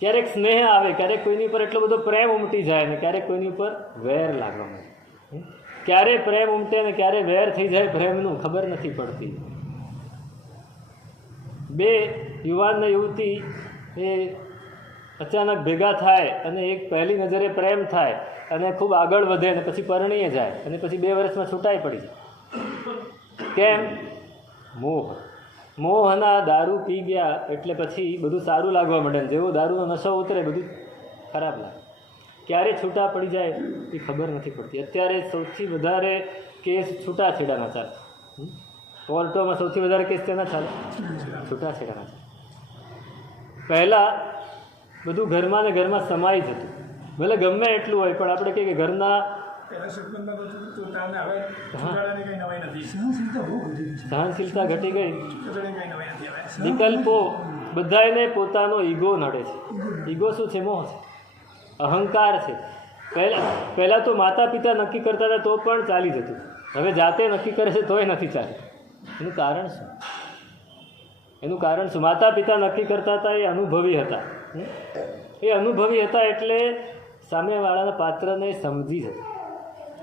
ક્યારેક સ્નેહ આવે, ક્યારેક કોઈની ઉપર એટલો બધો પ્રેમ ઉમટી જાય ને ક્યારેક કોઈની ઉપર વેર લાગવા માંડે. ક્યારે પ્રેમ ઉમટે ને ક્યારે વેર થઈ જાય પ્રેમનું ખબર નથી પડતી. બે યુવાન ને યુવતી એ અચાનક ભેગા થાય અને એક પહેલી નજરે પ્રેમ થાય અને ખૂબ આગળ વધે અને પછી પરણીએ જાય અને પછી 2 વર્ષમાં છૂટાઈ પડી જાય. કેમ? મોહના દારૂ પી ગયા એટલે પછી બધું સારું લાગવા માંડે. જેવો દારૂનો નશો ઉતરે બધું ખરાબ લાગે. ક્યારે છૂટા પડી જાય એ ખબર નથી પડતી. અત્યારે સૌથી વધારે કેસ છૂટાછેડાના ચાલે. કોર્ટોમાં સૌથી વધારે કેસ તેના ચાલે, છૂટાછેડાના ચાલે. પહેલાં બધું ઘરમાં ને ઘરમાં સમાઈ જતું. ભલે ગમે એટલું હોય પણ આપણે કહીએ કે ઘરના સહનશીલતા ઘટી ગઈ. વિકલ્પો બધાને પોતાનો ઈગો નડે છે. ઈગો શું છે? મોહ છે, અહંકાર છે. પહેલાં તો માતા પિતા નક્કી કરતા હતા તો પણ ચાલી જતું. હવે જાતે નક્કી કરે છે તોય નથી ચાલતું. એનું કારણ શું? માતા પિતા નક્કી કરતા હતા, એ અનુભવી હતા. એ અનુભવી હતા એટલે સામેવાળાના પાત્રને સમજી જતા.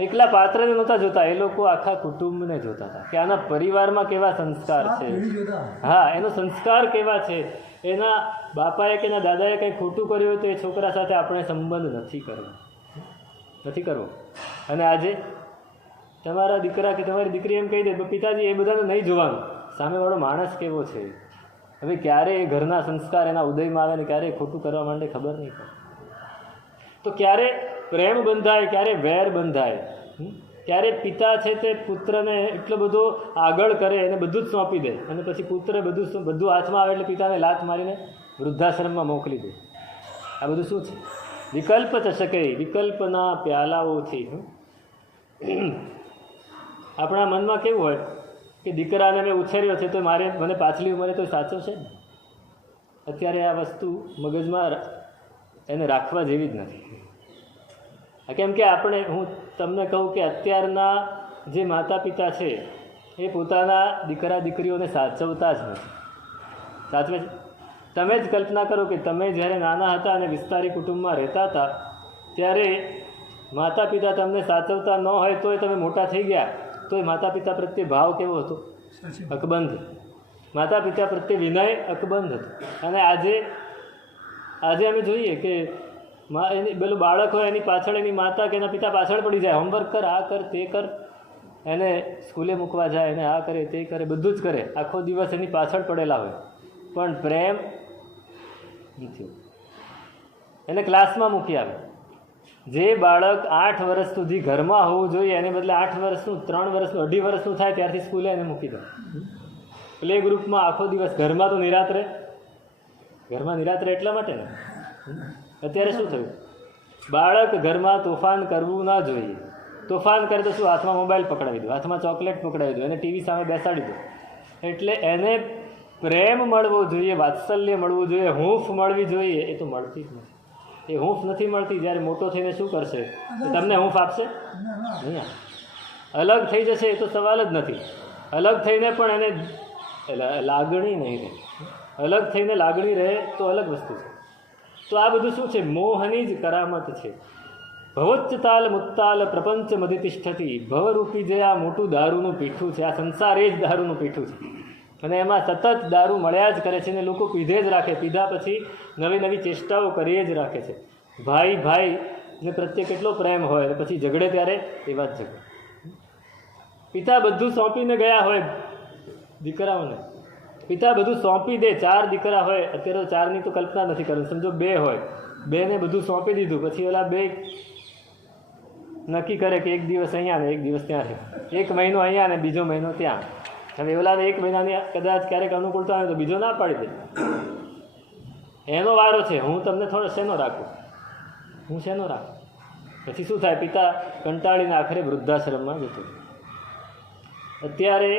એકલા પાત્રને નહોતા જોતા, એ લોકો આખા કુટુંબને જોતા હતા કે આના પરિવારમાં કેવા સંસ્કાર છે. હા, એનો સંસ્કાર કેવા છે. એના બાપાએ કે એના દાદાએ કંઈ ખોટું કર્યું હોય તો એ છોકરા સાથે આપણે સંબંધ નથી કરવો. અને આજે તમારા દીકરા કે તમારી દીકરી એમ કહી દે પિતાજી એ બધાને નહીં જોવાનું, સામેવાળો માણસ કેવો છે. હવે ક્યારે એ ઘરના સંસ્કાર એના ઉદયમાં આવે ને ક્યારે ખોટું કરવા માંડે ખબર નહીં પડે. તો ક્યારે પ્રેમ બંધાય, ક્યારે વેર બંધાય. ક્યારે પિતા છે તે પુત્રને એટલો બધો આગળ કરે એને બધું જ સોંપી દે અને પછી પુત્ર બધું હાથમાં આવે એટલે પિતાને લાત મારીને વૃદ્ધાશ્રમમાં મોકલી દે. આ બધું શું છે? વિકલ્પ ચશકે, વિકલ્પના પ્યાલાઓથી. આપણા મનમાં કેવું હોય કે દીકરાને મેં ઉછેર્યો છે તો મને પાછલી ઉંમરે તો સાચો છે ને. અત્યારે આ વસ્તુ મગજમાં એને રાખવા જેવી જ નથી. કેમ કે હું તમને કહું કે અત્યારના જે માતા પિતા છે એ પોતાના દીકરા દીકરીઓને સાચવતા જ નથી. સાચવે છે? તમે જ કલ્પના કરો કે તમે જ્યારે નાના હતા અને વિસ્તારી કુટુંબમાં રહેતા હતા ત્યારે માતા પિતા તમને સાચવતા ન હોય તોય તમે મોટા થઈ ગયા તો એ માતા પિતા પ્રત્યે ભાવ કેવો હતો? અકબંધ. માતા પિતા પ્રત્યે વિનય અકબંધ હતો. અને આજે અમે જોઈએ કે પેલું બાળક હોય એની પાછળ એની માતા કે એના પિતા પાછળ પડી જાય. હોમવર્ક કર, આ કર, તે કર. એને સ્કૂલે મૂકવા જાય, એને આ કરે તે કરે, બધું જ કરે. આખો દિવસ એની પાછળ પડેલા હોય પણ પ્રેમ નથી. એને ક્લાસમાં મૂકી આવે. જે બાળક 8 વર્ષ સુધી ઘરમાં હોવું જોઈએ એને બદલે 8 વર્ષનું, 3 વર્ષનું, 2.5 વર્ષનું થાય ત્યારથી સ્કૂલે એને મૂકી દે. પ્લે ગ્રુપમાં આખો દિવસ. ઘરમાં તો નિરાત્રે એટલા માટે ને. અત્યારે શું થયું? બાળક ઘરમાં તોફાન કરવું ના જોઈએ. તોફાન કરે તો શું? હાથમાં મોબાઈલ પકડાવી દો, હાથમાં ચોકલેટ પકડાવી દો, એને ટીવી સામે બેસાડી દો. એટલે એને પ્રેમ મળવો જોઈએ, વાત્સલ્ય મળવું જોઈએ, હૂંફ મળવી જોઈએ, એ તો મળતી જ નથી. એ હૂંફ નથી મળતી. જ્યારે મોટો થઈને શું કરશે? તમને હૂંફ આપશે નહીં. અલગ થઈ જશે એ તો સવાલ જ નથી. અલગ થઈને પણ એને લાગણી નહીં રહે. અલગ થઈને લાગણી રહે તો અલગ વસ્તુ છે. તો આ બધું શું છે? મોહની જ કરામત છે. ભવોચ્ચતાલ મુત્તાલ પ્રપંચ મધિતિષ્ઠતી. ભવરૂપી જે આ મોટું દારૂનું પીઠું છે, આ સંસાર એ જ દારૂનું પીઠું છે. અને એમાં સતત દારૂ મળ્યા જ કરે છે ને લોકો પીધે જ રાખે. પીધા પછી નવી ચેષ્ટાઓ કરીએ જ રાખે છે. ભાઈને પ્રત્યે કેટલો પ્રેમ હોય અને પછી ઝઘડે ત્યારે એવા જ ઝઘડે. પિતા બધું સોંપીને ગયા હોય દીકરાઓને. પિતા બધું સોંપી દે. 4 દીકરા હોય, અત્યારે 4ની તો કલ્પના નથી કરવી. સમજો 2 હોય, 2ને બધું સોંપી દીધું. પછી ઓલા 2 નક્કી કરે કે એક દિવસ અહીંયા ને એક દિવસ ત્યાં રહે, 1 મહિનો અહીંયા ને બીજો મહિનો ત્યાં. હવે ઓલાને 1 મહિનાની કદાચ ક્યારેક અનુકૂળતા આવે તો બીજો ના પાડી દે. એનો વારો છે, હું તમને થોડો શેનો રાખું. હું શેનો રાખું? પછી શું થાય? પિતા કંટાળીને આખરે વૃદ્ધાશ્રમમાં જતો. અત્યારે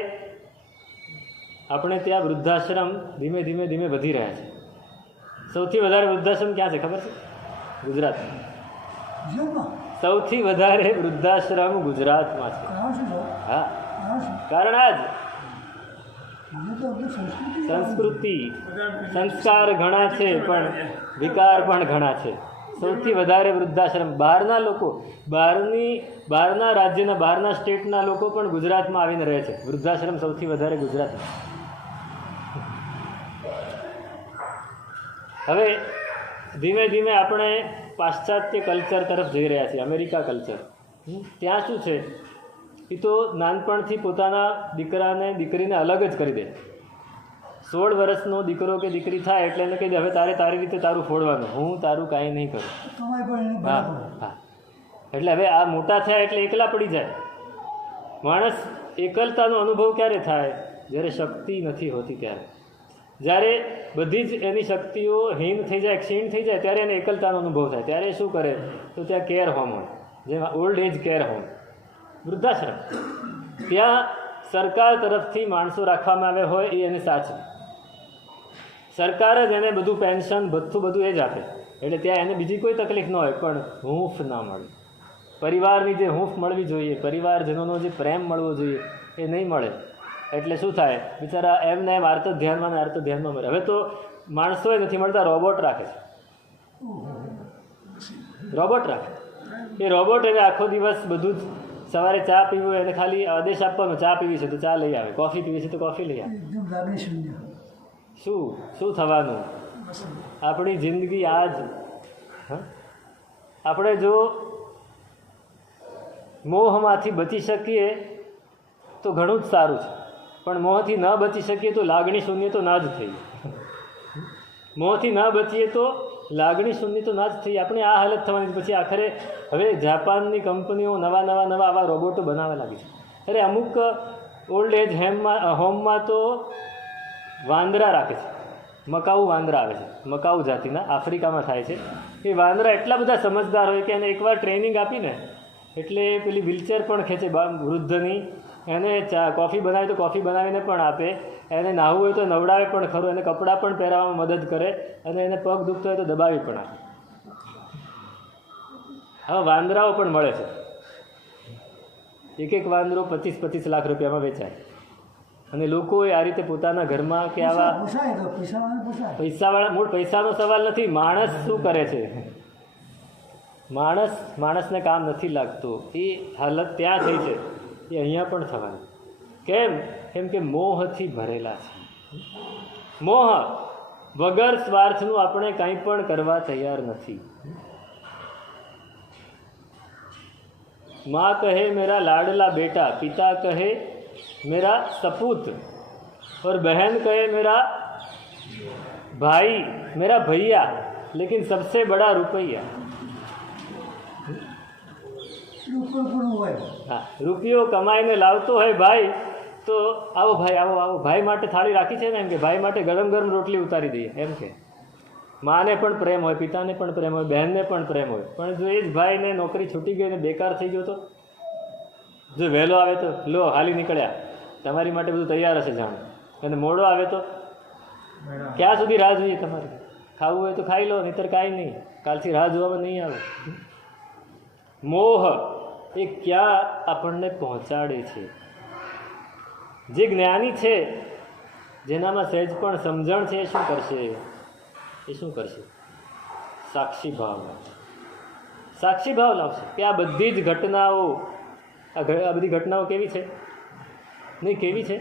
આપણે ત્યાં વૃદ્ધાશ્રમ ધીમે ધીમે ધીમે વધી રહ્યા છે. સૌથી વધારે વૃદ્ધાશ્રમ ક્યાં છે ખબર છે? ગુજરાતમાં. ગુજરાતમાં સૌથી વધારે વૃદ્ધાશ્રમ ગુજરાતમાં છે. કારણ શું છે? હા, કારણ શું? કારણ આ જ એ તો આપણી સંસ્કૃતિ સંસ્કૃતિ સંસ્કાર ઘણા છે પણ વિકાર પણ ઘણા છે. સૌથી વધારે વૃદ્ધાશ્રમ બહારના લોકો, બહારના રાજ્યના, બહારના સ્ટેટના લોકો પણ ગુજરાતમાં આવીને રહે છે. વૃદ્ધાશ્રમ સૌથી વધારે ગુજરાતમાં. હવે ધીમે ધીમે આપણે પાશ્ચાત્ય કલ્ચર તરફ જઈ રહ્યા છીએ. America culture. ત્યાં શું છે? એ તો નાનપણથી પોતાના દીકરાને દીકરીને અલગ જ કરી દે. 16 વર્ષનો દીકરો કે દીકરી થાય એટલે એને કહી દે હવે તારે તારી રીતે તારું ફોડવાનું, હું તારું કાંઈ નહીં કરું. કમાઈ પણ એને હા બરાબર. હા. એટલે હવે આ મોટા થયા એટલે એકલા પડી જાય. માણસ એકલતાનો અનુભવ ક્યારે થાય? જ્યારે શક્તિ નથી હોતી ત્યારે. જ્યારે બધી જ એની શક્તિઓ હીન થઈ જાય, ક્ષીણ થઈ જાય, ત્યારે એને એકલતાનો અનુભવ થાય. ત્યારે શું કરે? તો ત્યાં કેર હોમ હોય, જેમાં ઓલ્ડ એજ કેર હોમ, વૃદ્ધાશ્રમ. ત્યાં સરકાર તરફથી માણસો રાખવામાં આવ્યા હોય એ એને સાચવે. સરકાર જ એને બધું પેન્શન ભથ્થું બધું એ જ આપે. એટલે ત્યાં એને બીજી કોઈ તકલીફ ન હોય, પણ હૂંફ ના મળે. પરિવારની જે હૂંફ મળવી જોઈએ, પરિવારજનોનો જે પ્રેમ મળવો જોઈએ એ નહીં મળે. એટલે શું થાય? બિચારા એમને એમ આર્ત ધ્યાનમાં મરે. હવે તો માણસોએ નથી મળતા, રોબોટ રાખે છે. રોબોટ રાખે. એ રોબોટ એને આખો દિવસ બધું જ, સવારે ચા પીવું હોય એને ખાલી આદેશ આપવાનો, ચા પીવી છે તો ચા લઈ આવે, કોફી પીવી છે તો કોફી લઈ આવે. એકદમ લાગણી શૂન્ય. શું થવાનું? આપણી જિંદગી આ જ. આપણે જો મોહમાંથી બચી શકીએ તો ઘણું જ સારું છે, પણ મોહથી ન બચી શકીએ તો લાગણી શૂન્ય તો ના જ થઈ. મોહથી ન બચીએ તો લાગણી શૂન્ય તો ના જ થઈ. આપણે આ હાલત થવાની. પછી આખરે હવે જાપાનની કંપનીઓ નવા આવા રોબોટો બનાવવા લાગી છે. અરે અમુક ઓલ્ડ એજ હોમમાં તો વાંદરા રાખે છે. મકાઉ વાંદરા આવે છે, મકાઉ જાતિના, આફ્રિકામાં થાય છે. એ વાંદરા એટલા બધા સમજદાર હોય કે એને એકવાર ટ્રેનિંગ આપીને એટલે પેલી વ્હીલચેર પણ ખેંચે વૃદ્ધની, એને કોફી બનાવી તો કોફી બનાવીને પણ આપે, એને નાહવું હોય તો નવડાવે પણ ખરું, એને કપડાં પણ પહેરાવવામાં મદદ કરે, અને એને પગ દુખતો હોય તો દબાવી પણ આપે. હવે વાંદરાઓ પણ મળે છે. એક વાંદરો 25 લાખ રૂપિયામાં વેચાય. અને લોકોએ આ રીતે પોતાના ઘરમાં કે આવા પોસાય તો પૈસાવાળાને પોસાય. પૈસાવાળા, મૂળ પૈસાનો સવાલ નથી. માણસ શું કરે છે? માણસને કામ નથી લાગતું. એ હાલત ત્યાં થઈ છે, એ અહીંયા પણ થવાની. કેમ કે મોહથી ભરેલા છે. મોહ વગર સ્વાર્થનું આપણે કંઈ પણ કરવા તૈયાર નથી. माँ कहे मेरा लाडला बेटा, पिता कहे मेरा सपूत, और बहन कहे मेरा भाई, मेरा भैया, लेकिन सबसे बड़ा रुपया. हाँ, रुपयो कमाઈને લાવતો હોય ભાઈ તો આવો ભાઈ, આવો ભાઈ માટે થાળી રાખી છે ને, એમ કે ભાઈ માટે ગરમ રોટલી ઉતારી દઈએ, એમ કે. માને પણ પ્રેમ હોય, પિતાને પણ પ્રેમ હોય, બહેનને પણ પ્રેમ હોય, પણ જો એ જ ભાઈને નોકરી છૂટી ગઈ ને બેકાર થઈ ગયો તો, જો વહેલો આવે તો લો હાલી નીકળ્યા, તમારી માટે બધું તૈયાર હશે જાણ, અને મોડો આવે તો ક્યાં સુધી રાહ જોઈએ તમારે? ખાવું હોય તો ખાઈ લો, નહીંતર કાંઈ નહીં, કાલથી રાહ જોવામાં નહીં આવે. મોહ એ ક્યાં આપણને પહોંચાડે છે? જે જ્ઞાની છે, જેનામાં સહેજ પણ સમજણ છે, એ શું કરશે? સાક્ષી ભાવ લાવશે. કે આ બધી જ ઘટનાઓ, આ બધી ઘટનાઓ કેવી છે? નહીં, કેવી છે?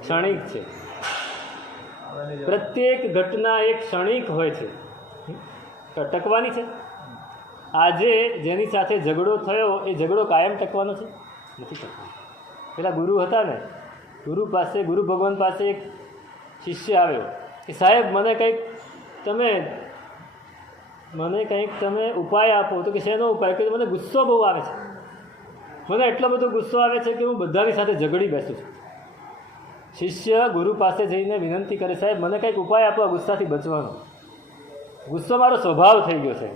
ક્ષણિક છે. પ્રત્યેક ઘટના એક ક્ષણિક હોય છે, ટકવાની છે. આજે જેની સાથે ઝઘડો થયો, એ ઝઘડો કાયમ ટકવાનો છે? નથી ટકવાનો. પેલા ગુરુ હતા ને, ગુરુ ભગવાન પાસે એક શિષ્ય આવ્યો કે સાહેબ મને કંઈક તમે ઉપાય આપો. તો કે શેનો ઉપાય? કે મને ગુસ્સો બહુ આવે છે, મને એટલો બધો ગુસ્સો આવે છે કે હું બધાની સાથે ઝઘડી બેસું છું. શિષ્ય ગુરુ પાસે જઈને વિનંતી કરે, સાહેબ મને કંઈક ઉપાય આપો ગુસ્સાથી બચવાનો, ગુસ્સો મારો સ્વભાવ થઈ ગયો છે.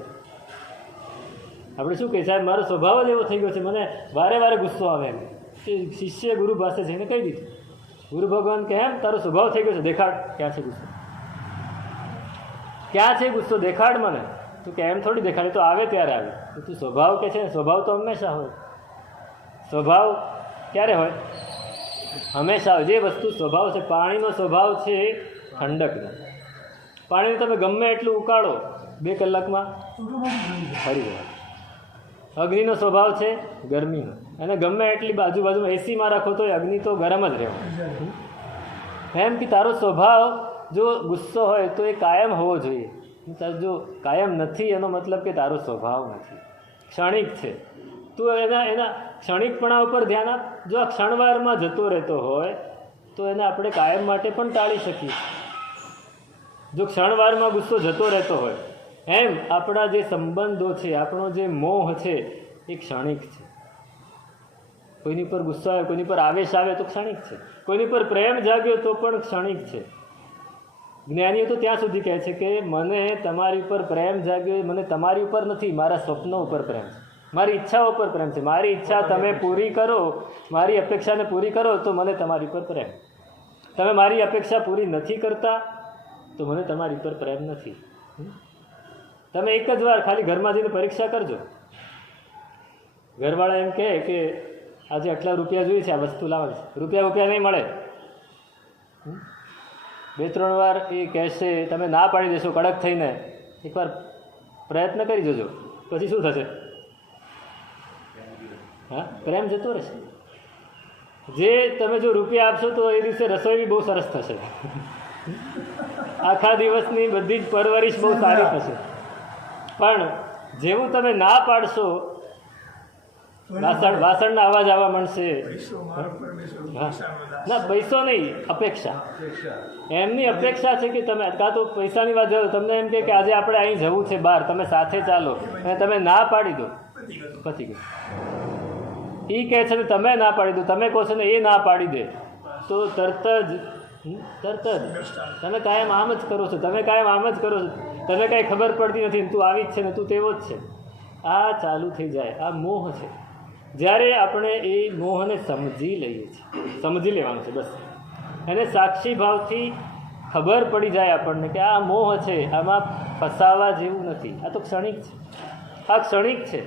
આપણે શું કહીએ, સાહેબ મારો સ્વભાવ જ એવો થઈ ગયો છે, મને વારે વારે ગુસ્સો આવે એમ. કે શિષ્ય ગુરુ પાસે જઈને કહી દીધું. ગુરુ ભગવાન કે એમ તારો સ્વભાવ થઈ ગયો છે, દેખાડ ક્યાં છે ગુસ્સો, ક્યાં છે ગુસ્સો, દેખાડ મને. તું કે એમ થોડી દેખાડે, તો આવે ત્યારે આવે. તો તું સ્વભાવ કે છે ને, સ્વભાવ તો હંમેશા હોય. સ્વભાવ ક્યારે હોય? હંમેશા હોય. જે વસ્તુ સ્વભાવ છે, પાણીનો સ્વભાવ છે ઠંડકનો. પાણીને તમે ગમે એટલું ઉકાળો 2 કલાકમાં ફરી જાય. અગ્નિનો સ્વભાવ છે ગરમીનો, અને ગમે એટલી આજુબાજુમાં એસીમાં રાખો તો અગ્નિ તો ગરમ જ રહેવો. એમ કે તારો સ્વભાવ જો ગુસ્સો હોય તો એ કાયમ હોવો જોઈએ. જો કાયમ નથી એનો મતલબ કે તારો સ્વભાવ નથી, ક્ષણિક છે. તું એના ક્ષણિકપણા ઉપર ધ્યાન આપ. જો આ ક્ષણવારમાં જતો રહેતો હોય તો એને આપણે કાયમ માટે પણ ટાળી શકીએ. જો ક્ષણવારમાં ગુસ્સો જતો રહેતો હોય, એમ આપણા જે સંબંધો છે, આપણો જે મોહ છે એ ક્ષણિક છે. કોઈની પર ગુસ્સો આવે, કોઈની પર આવેશ આવે તો ક્ષણિક છે. કોઈની પર પ્રેમ જાગ્યો તો પણ ક્ષણિક છે. જ્ઞાનીઓ તો ત્યાં સુધી કહે છે કે મને તમારી ઉપર પ્રેમ જાગ્યો, મને તમારી ઉપર નથી, મારા સ્વપ્નો ઉપર પ્રેમ છે, મારી ઈચ્છાઓ પર પ્રેમ છે. મારી ઈચ્છા તમે પૂરી કરો, મારી અપેક્ષાને પૂરી કરો તો મને તમારી પર પ્રેમ. તમે મારી અપેક્ષા પૂરી નથી કરતા તો મને તમારી પર પ્રેમ નથી. તમે એક જ વાર ખાલી ઘરમાં જઈને પરીક્ષા કરજો. ઘરવાળા એમ કહે કે આજે આટલા રૂપિયા જોઈએ છે, આ વસ્તુ લાવવાની છે, રૂપિયા નહીં મળે. 2-3 વાર એ કહેશે, તમે ના પાડી દેશો કડક થઈને. એકવાર પ્રયત્ન કરી જોજો, પછી શું થશે? હા, પ્રેમ જતો રહેશે. જે તમે જો રૂપિયા આપશો તો એ દિવસે રસોઈ બી બહુ સરસ થશે. આખા દિવસની બધી જ પરવરિશ બહુ સારી થશે. પણ જેવું તમે ના પાડશો, વાસણના અવાજ આવવા માંડશે. ના, પૈસો નહીં, અપેક્ષા. એમની અપેક્ષા છે કે તમે કાં તો પૈસાની વાત જાઓ, તમને એમ કે આજે આપણે અહીં જવું છે બહાર, તમે સાથે ચાલો, અને તમે ના પાડી દો, પતી ગયું. એ કહે છે ને તમે ના પાડી દો, તમે કહો છો ને એ ના પાડી દે, તો તરત જ તમે કાયમ આમ જ કરો છો, તમે કાયમ આમ જ કરો છો, તને કાંઈ ખબર પડતી નથી, તું આવી જ છે ને તું તેવો જ છે. આ ચાલુ થઈ જાય. આ મોહ છે. જ્યારે આપણે એ મોહને સમજી લઈએ છીએ, સમજી લેવાનું છે બસ. એને સાક્ષી ભાવથી ખબર પડી જાય આપણને કે આ મોહ છે, આમાં ફસાવા જેવું નથી, આ તો ક્ષણિક છે, આ ક્ષણિક છે.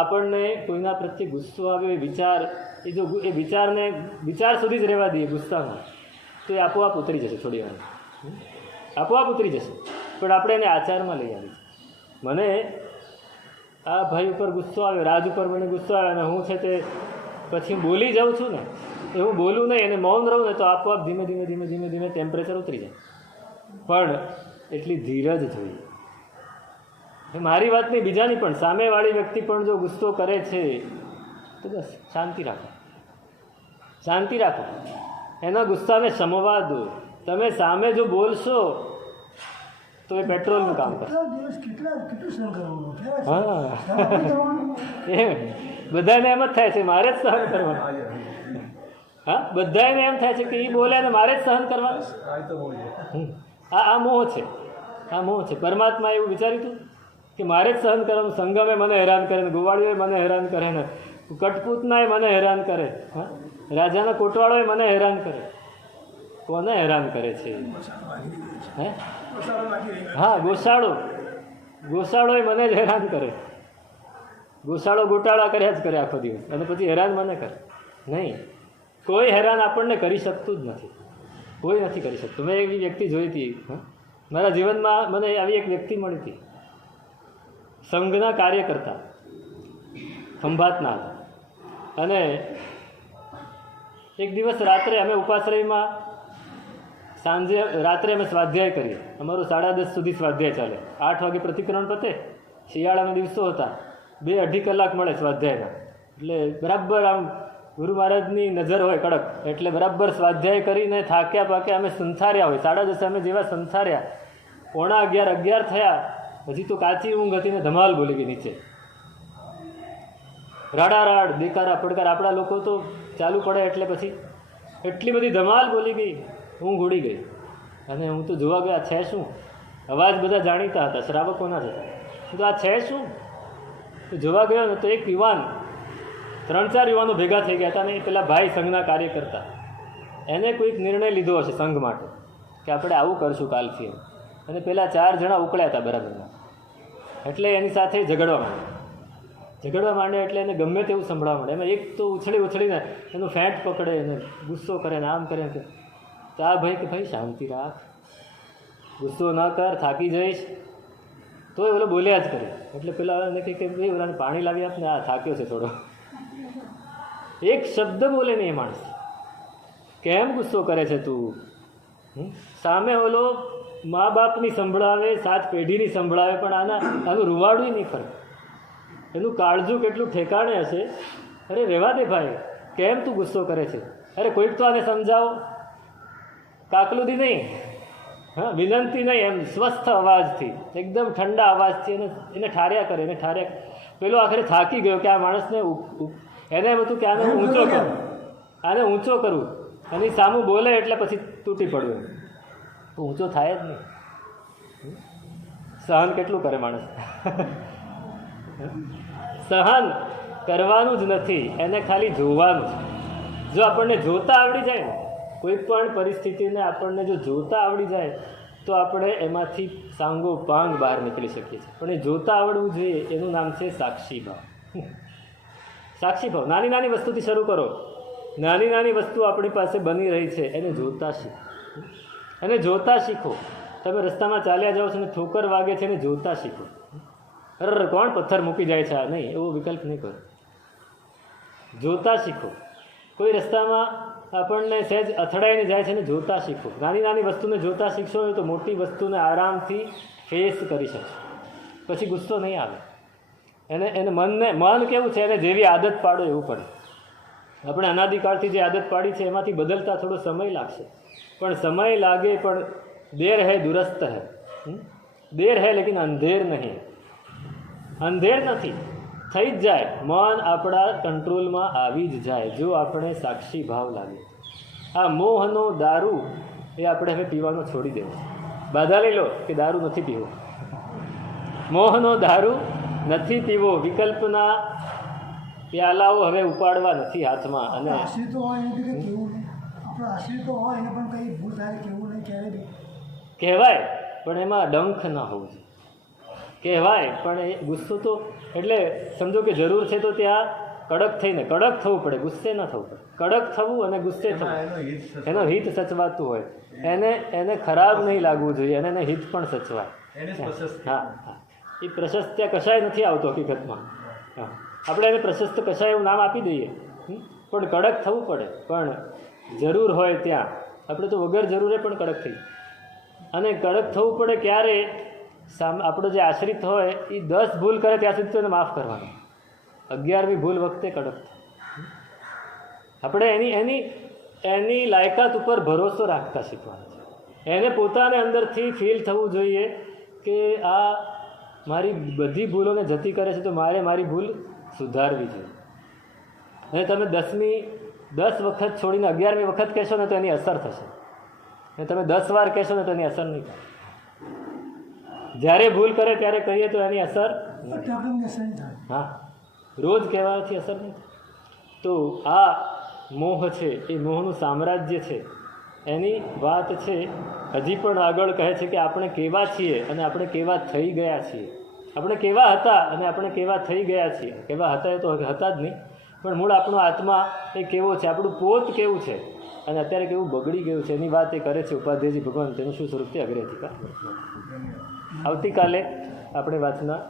આપણને કોઈના પ્રત્યે ગુસ્સો આવ્યો, એ વિચાર, એ જો એ વિચાર સુધી જ રહેવા દઈએ ગુસ્સામાં, તો એ આપોઆપ ઉતરી જશે. થોડી વાર આપોઆપ ઉતરી જશે. પણ આપણે એને આચારમાં લઈ આવીએ. મને આ ભાઈ ઉપર ગુસ્સો આવ્યો, રાજ ઉપર મને ગુસ્સો આવ્યો, અને હું છે તે પછી બોલી જાઉં છું ને, એ હું બોલું નહીં અને મૌન રહું ને, તો આપોઆપ ધીમે ધીમે ટેમ્પરેચર ઉતરી જાય. પણ એટલી ધીરજ જોઈએ. મારી વાત નહીં, બીજાની પણ. સામેવાળી વ્યક્તિ પણ જો ગુસ્સો કરે છે તો બસ શાંતિ રાખો, શાંતિ રાખો. એના ગુસ્સાને શમવા દો. તમે સામે જો બોલશો તો એ પેટ્રોલનું કામ કરશે. હા, બધાને એમ જ થાય છે મારે જ સહન કરવાનું. હા, બધાને એમ થાય છે કે એ બોલે ને મારે જ સહન કરવાનું. આ મોહ છે, આ મોહ છે. પરમાત્મા એવું વિચાર્યું હતું કે મારે જ સહન કરવાનું. સંગમે મને હેરાન કરે ને, ગોવાળીઓએ મને હેરાન કરે ને, કટપૂતનાએ મને હેરાન કરે, હા, રાજાના કોટવાળોએ મને હેરાન કરે. કોને હેરાન કરે છે? હે? હા, ગોસાળોએ મને જ હેરાન કરે. ગોસાળો ગોટાળા કર્યા જ કરે આખો દિવસ, અને પછી હેરાન મને કરે. નહીં, કોઈ હેરાન આપણને કરી શકતું જ નથી. કોઈ નથી કરી શકતું. મેં એવી વ્યક્તિ જોઈ હતી મારા જીવનમાં. મને આવી એક વ્યક્તિ મળી હતી, સંઘના કાર્ય કરતા, ખંભાતના હતા. અને એક દિવસ રાત્રે અમે ઉપાશ્રયમાં, સાંજે રાત્રે અમે સ્વાધ્યાય કરીએ. અમારું 10:30 સુધી સ્વાધ્યાય ચાલે. 8 વાગે પ્રતિક્રમણ પતે. શિયાળાના દિવસો હતા. 2-2.5 કલાક મળે સ્વાધ્યાયના. એટલે બરાબર આમ ગુરુ મહારાજની નજર હોય કડક. એટલે બરાબર સ્વાધ્યાય કરીને થાક્યા પાક્યા અમે સંથાર્યા હોય. 10:30 અમે જેવા સંથાર્યા, 11:30 થયા, હજી તો કાચી ઊંઘ હતી ને ધમાલ બોલી ગઈ નીચે. રાડારાડ, દેકારા પડકાર. આપણા લોકો તો ચાલુ પડે એટલે પછી એટલી બધી ધમાલ બોલી ગઈ, ઊંઘ ઉડી ગઈ. અને હું તો જોવા ગયા છે શું. અવાજ બધા જાણીતા હતા, શ્રાવકોના જ હતા. તો આ છે શું? તો જોવા ગયો ને તો એક યુવાન 3-4 યુવાનો ભેગા થઈ ગયા હતા ને એ પેલા ભાઈ સંઘના કાર્ય કરતા એને કોઈક નિર્ણય લીધો હશે સંઘ માટે કે આપણે આવું કરશું કાલથી અને પેલા 4 જણા ઉકળ્યા હતા બરાબરના એટલે એની સાથે ઝઘડવા માંડે એટલે એને ગમે તેવું સંભળાવવા માંડે એમાં એક તો ઉછળીને એનું ફેંટ પકડે એને ગુસ્સો કરે ને આમ કરે કે તો આ ભાઈ કે ભાઈ શાંતિ રાખ, ગુસ્સો ન કર, થાકી જઈશ. તો એ ઓલો બોલ્યા જ કરે એટલે પેલા એને કહે કે ભાઈ ઓલાને પાણી લાવી આપ ને, આ થાક્યો છે થોડો. એક શબ્દ બોલે નહીં એ માણસ. કેમ ગુસ્સો કરે છે તું? સામે ઓલો મા બાપની સંભળાવે, 7 પેઢીની સંભળાવે, પણ આનું રૂવાડું નહીં ફરે. એનું કાળજું કેટલું ઠેકાણે હશે. અરે રહેવા દે ભાઈ, કેમ તું ગુસ્સો કરે છે? અરે કોઈક તો આને સમજાવો. કાકલુદી નહીં, હા, વિનંતી નહીં, એમ સ્વસ્થ અવાજથી, એકદમ ઠંડા અવાજથી એને ઠાર્યા કરે, પેલો આખરે થાકી ગયો કે આ માણસને એને એમ હતું કે આને ઊંચો કરું અને સામું બોલે એટલે પછી તૂટી પડવું. તો ઊંચો થાય જ નહીં. સહન કેટલું કરે માણસ? સહન કરવાનું જ નથી, એને ખાલી જોવાનું છે. જો આપણને જોતા આવડી જાય ને, કોઈ પણ પરિસ્થિતિને આપણને જો જોતા આવડી જાય તો આપણે એમાંથી સાંગો પાંગ બહાર નીકળી શકીએ છીએ. પણ એ જોતા આવડવું જોઈએ, એનું નામ છે સાક્ષી ભાવ. સાક્ષી ભાવ. નાની નાની વસ્તુથી શરૂ કરો. નાની નાની વસ્તુ આપણી પાસે બની રહી છે, એને જોતા શીખો. એને જોતા શીખો. તમે રસ્તામાં ચાલ્યા જાઓ છો ને ઠોકર વાગે છે, એને જોતા શીખો. અરે કોણ પથ્થર મૂકી જાય છે? આ નહીં, એવો વિકલ્પ નહીં કરો. જોતા શીખો. કોઈ રસ્તામાં આપણને સહેજ અથડાઈને જાય છે ને જોતા શીખો. નાની નાની વસ્તુને જોતા શીખશો તો મોટી વસ્તુને આરામથી ફેસ કરી શકશો. પછી ગુસ્સો નહીં આવે. એને મન કેવું છે, એને જેવી આદત પાડો એવું પડે. આપણે અનાદિકાળથી જે આદત પાડી છે એમાંથી બદલતા થોડો સમય લાગશે, પણ સમય લાગે પણ દેર હૈ દુરસ્ત હૈ. દેર હૈ લેકિન અંધેર નહીં. અંધેર નથી, થઈ જ જાય. મન આપણા કંટ્રોલમાં આવી જ જાય જો આપણે સાક્ષી ભાવ લાવીએ. આ મોહનો દારૂ એ આપણે હવે પીવાનો છોડી દેવો. બાધા લઈ લો કે દારૂ નથી પીવો. મોહનો દારૂ નથી પીવો. વિકલ્પના પ્યાલાઓ હવે ઉપાડવા નથી હાથમાં. અને આશ્રિતો હોય એને બી કંઈ કેવું નહીં. આપણો આશ્રિતો હોય એને પણ કંઈ ભૂલ થાય કેવું નહીં ક્યારે બી કહેવાય, પણ એમાં ડંખ ના હોવું જોઈએ. કહેવાય પણ એ ગુસ્સો તો એટલે સમજો કે જરૂર છે તો ત્યાં કડક થવું પડે, ગુસ્સે ન થવું પડે. કડક થવું અને ગુસ્સે થવું, એનો હિત સચવાતું હોય. એને ખરાબ નહીં લાગવું જોઈએ અને એને હિત પણ સચવાય. હા, એ પ્રશસ્ત ત્યાં કશાય નથી આવતો હકીકતમાં. હા, આપણે એને પ્રશસ્ત કશાય એવું નામ આપી દઈએ, પણ કડક થવું પડે. પણ જરૂર હોય ત્યાં આપણે તો વગર જરૂરે પણ કડક થઈ. અને કડક થવું પડે ક્યારે? આપણો જે આશ્રિત હોય એ 10 ભૂલ કરે ત્યાં સુધી તો એને માફ કરવાનો. 11મી ભૂલ વખતે કડક થાય. આપણે એની લાયકાત ઉપર ભરોસો રાખતા શીખવાનો છે. એને પોતાને અંદરથી ફીલ થવું જોઈએ કે આ મારી બધી ભૂલોને જતી કરે છે, તો મારી ભૂલ સુધારવી જોઈએ. અને તમે 10 વખત છોડીને 11મી વખત કહેશો ને તો એની અસર થશે. અને તમે 10 વાર કહેશો ને તો એની અસર નહીં થાય. જ્યારે ભૂલ કરે ત્યારે કહીએ તો એની અસર, હા, રોજ કહેવાથી અસર નહીં થાય. તો આ મોહ છે, એ મોહનું સામ્રાજ્ય છે. એની વાત છે હજી પણ આગળ કહે છે કે આપણે કેવા છીએ અને આપણે કેવા થઈ ગયા છીએ. આપણે કેવા હતા અને આપણે કેવા થઈ ગયા છીએ. કેવા હતા એ તો હતા જ નહીં, પણ મૂળ આપણો આત્મા એ કેવો છે, આપણું પોત કેવું છે અને અત્યારે કેવું બગડી ગયું છે એની વાત એ કરે છે ઉપાધ્યાયજી ભગવાન. તેનું શું સ્વરૂપ છે? અગ્રહિકા. આવતીકાલે આપણે વાંચના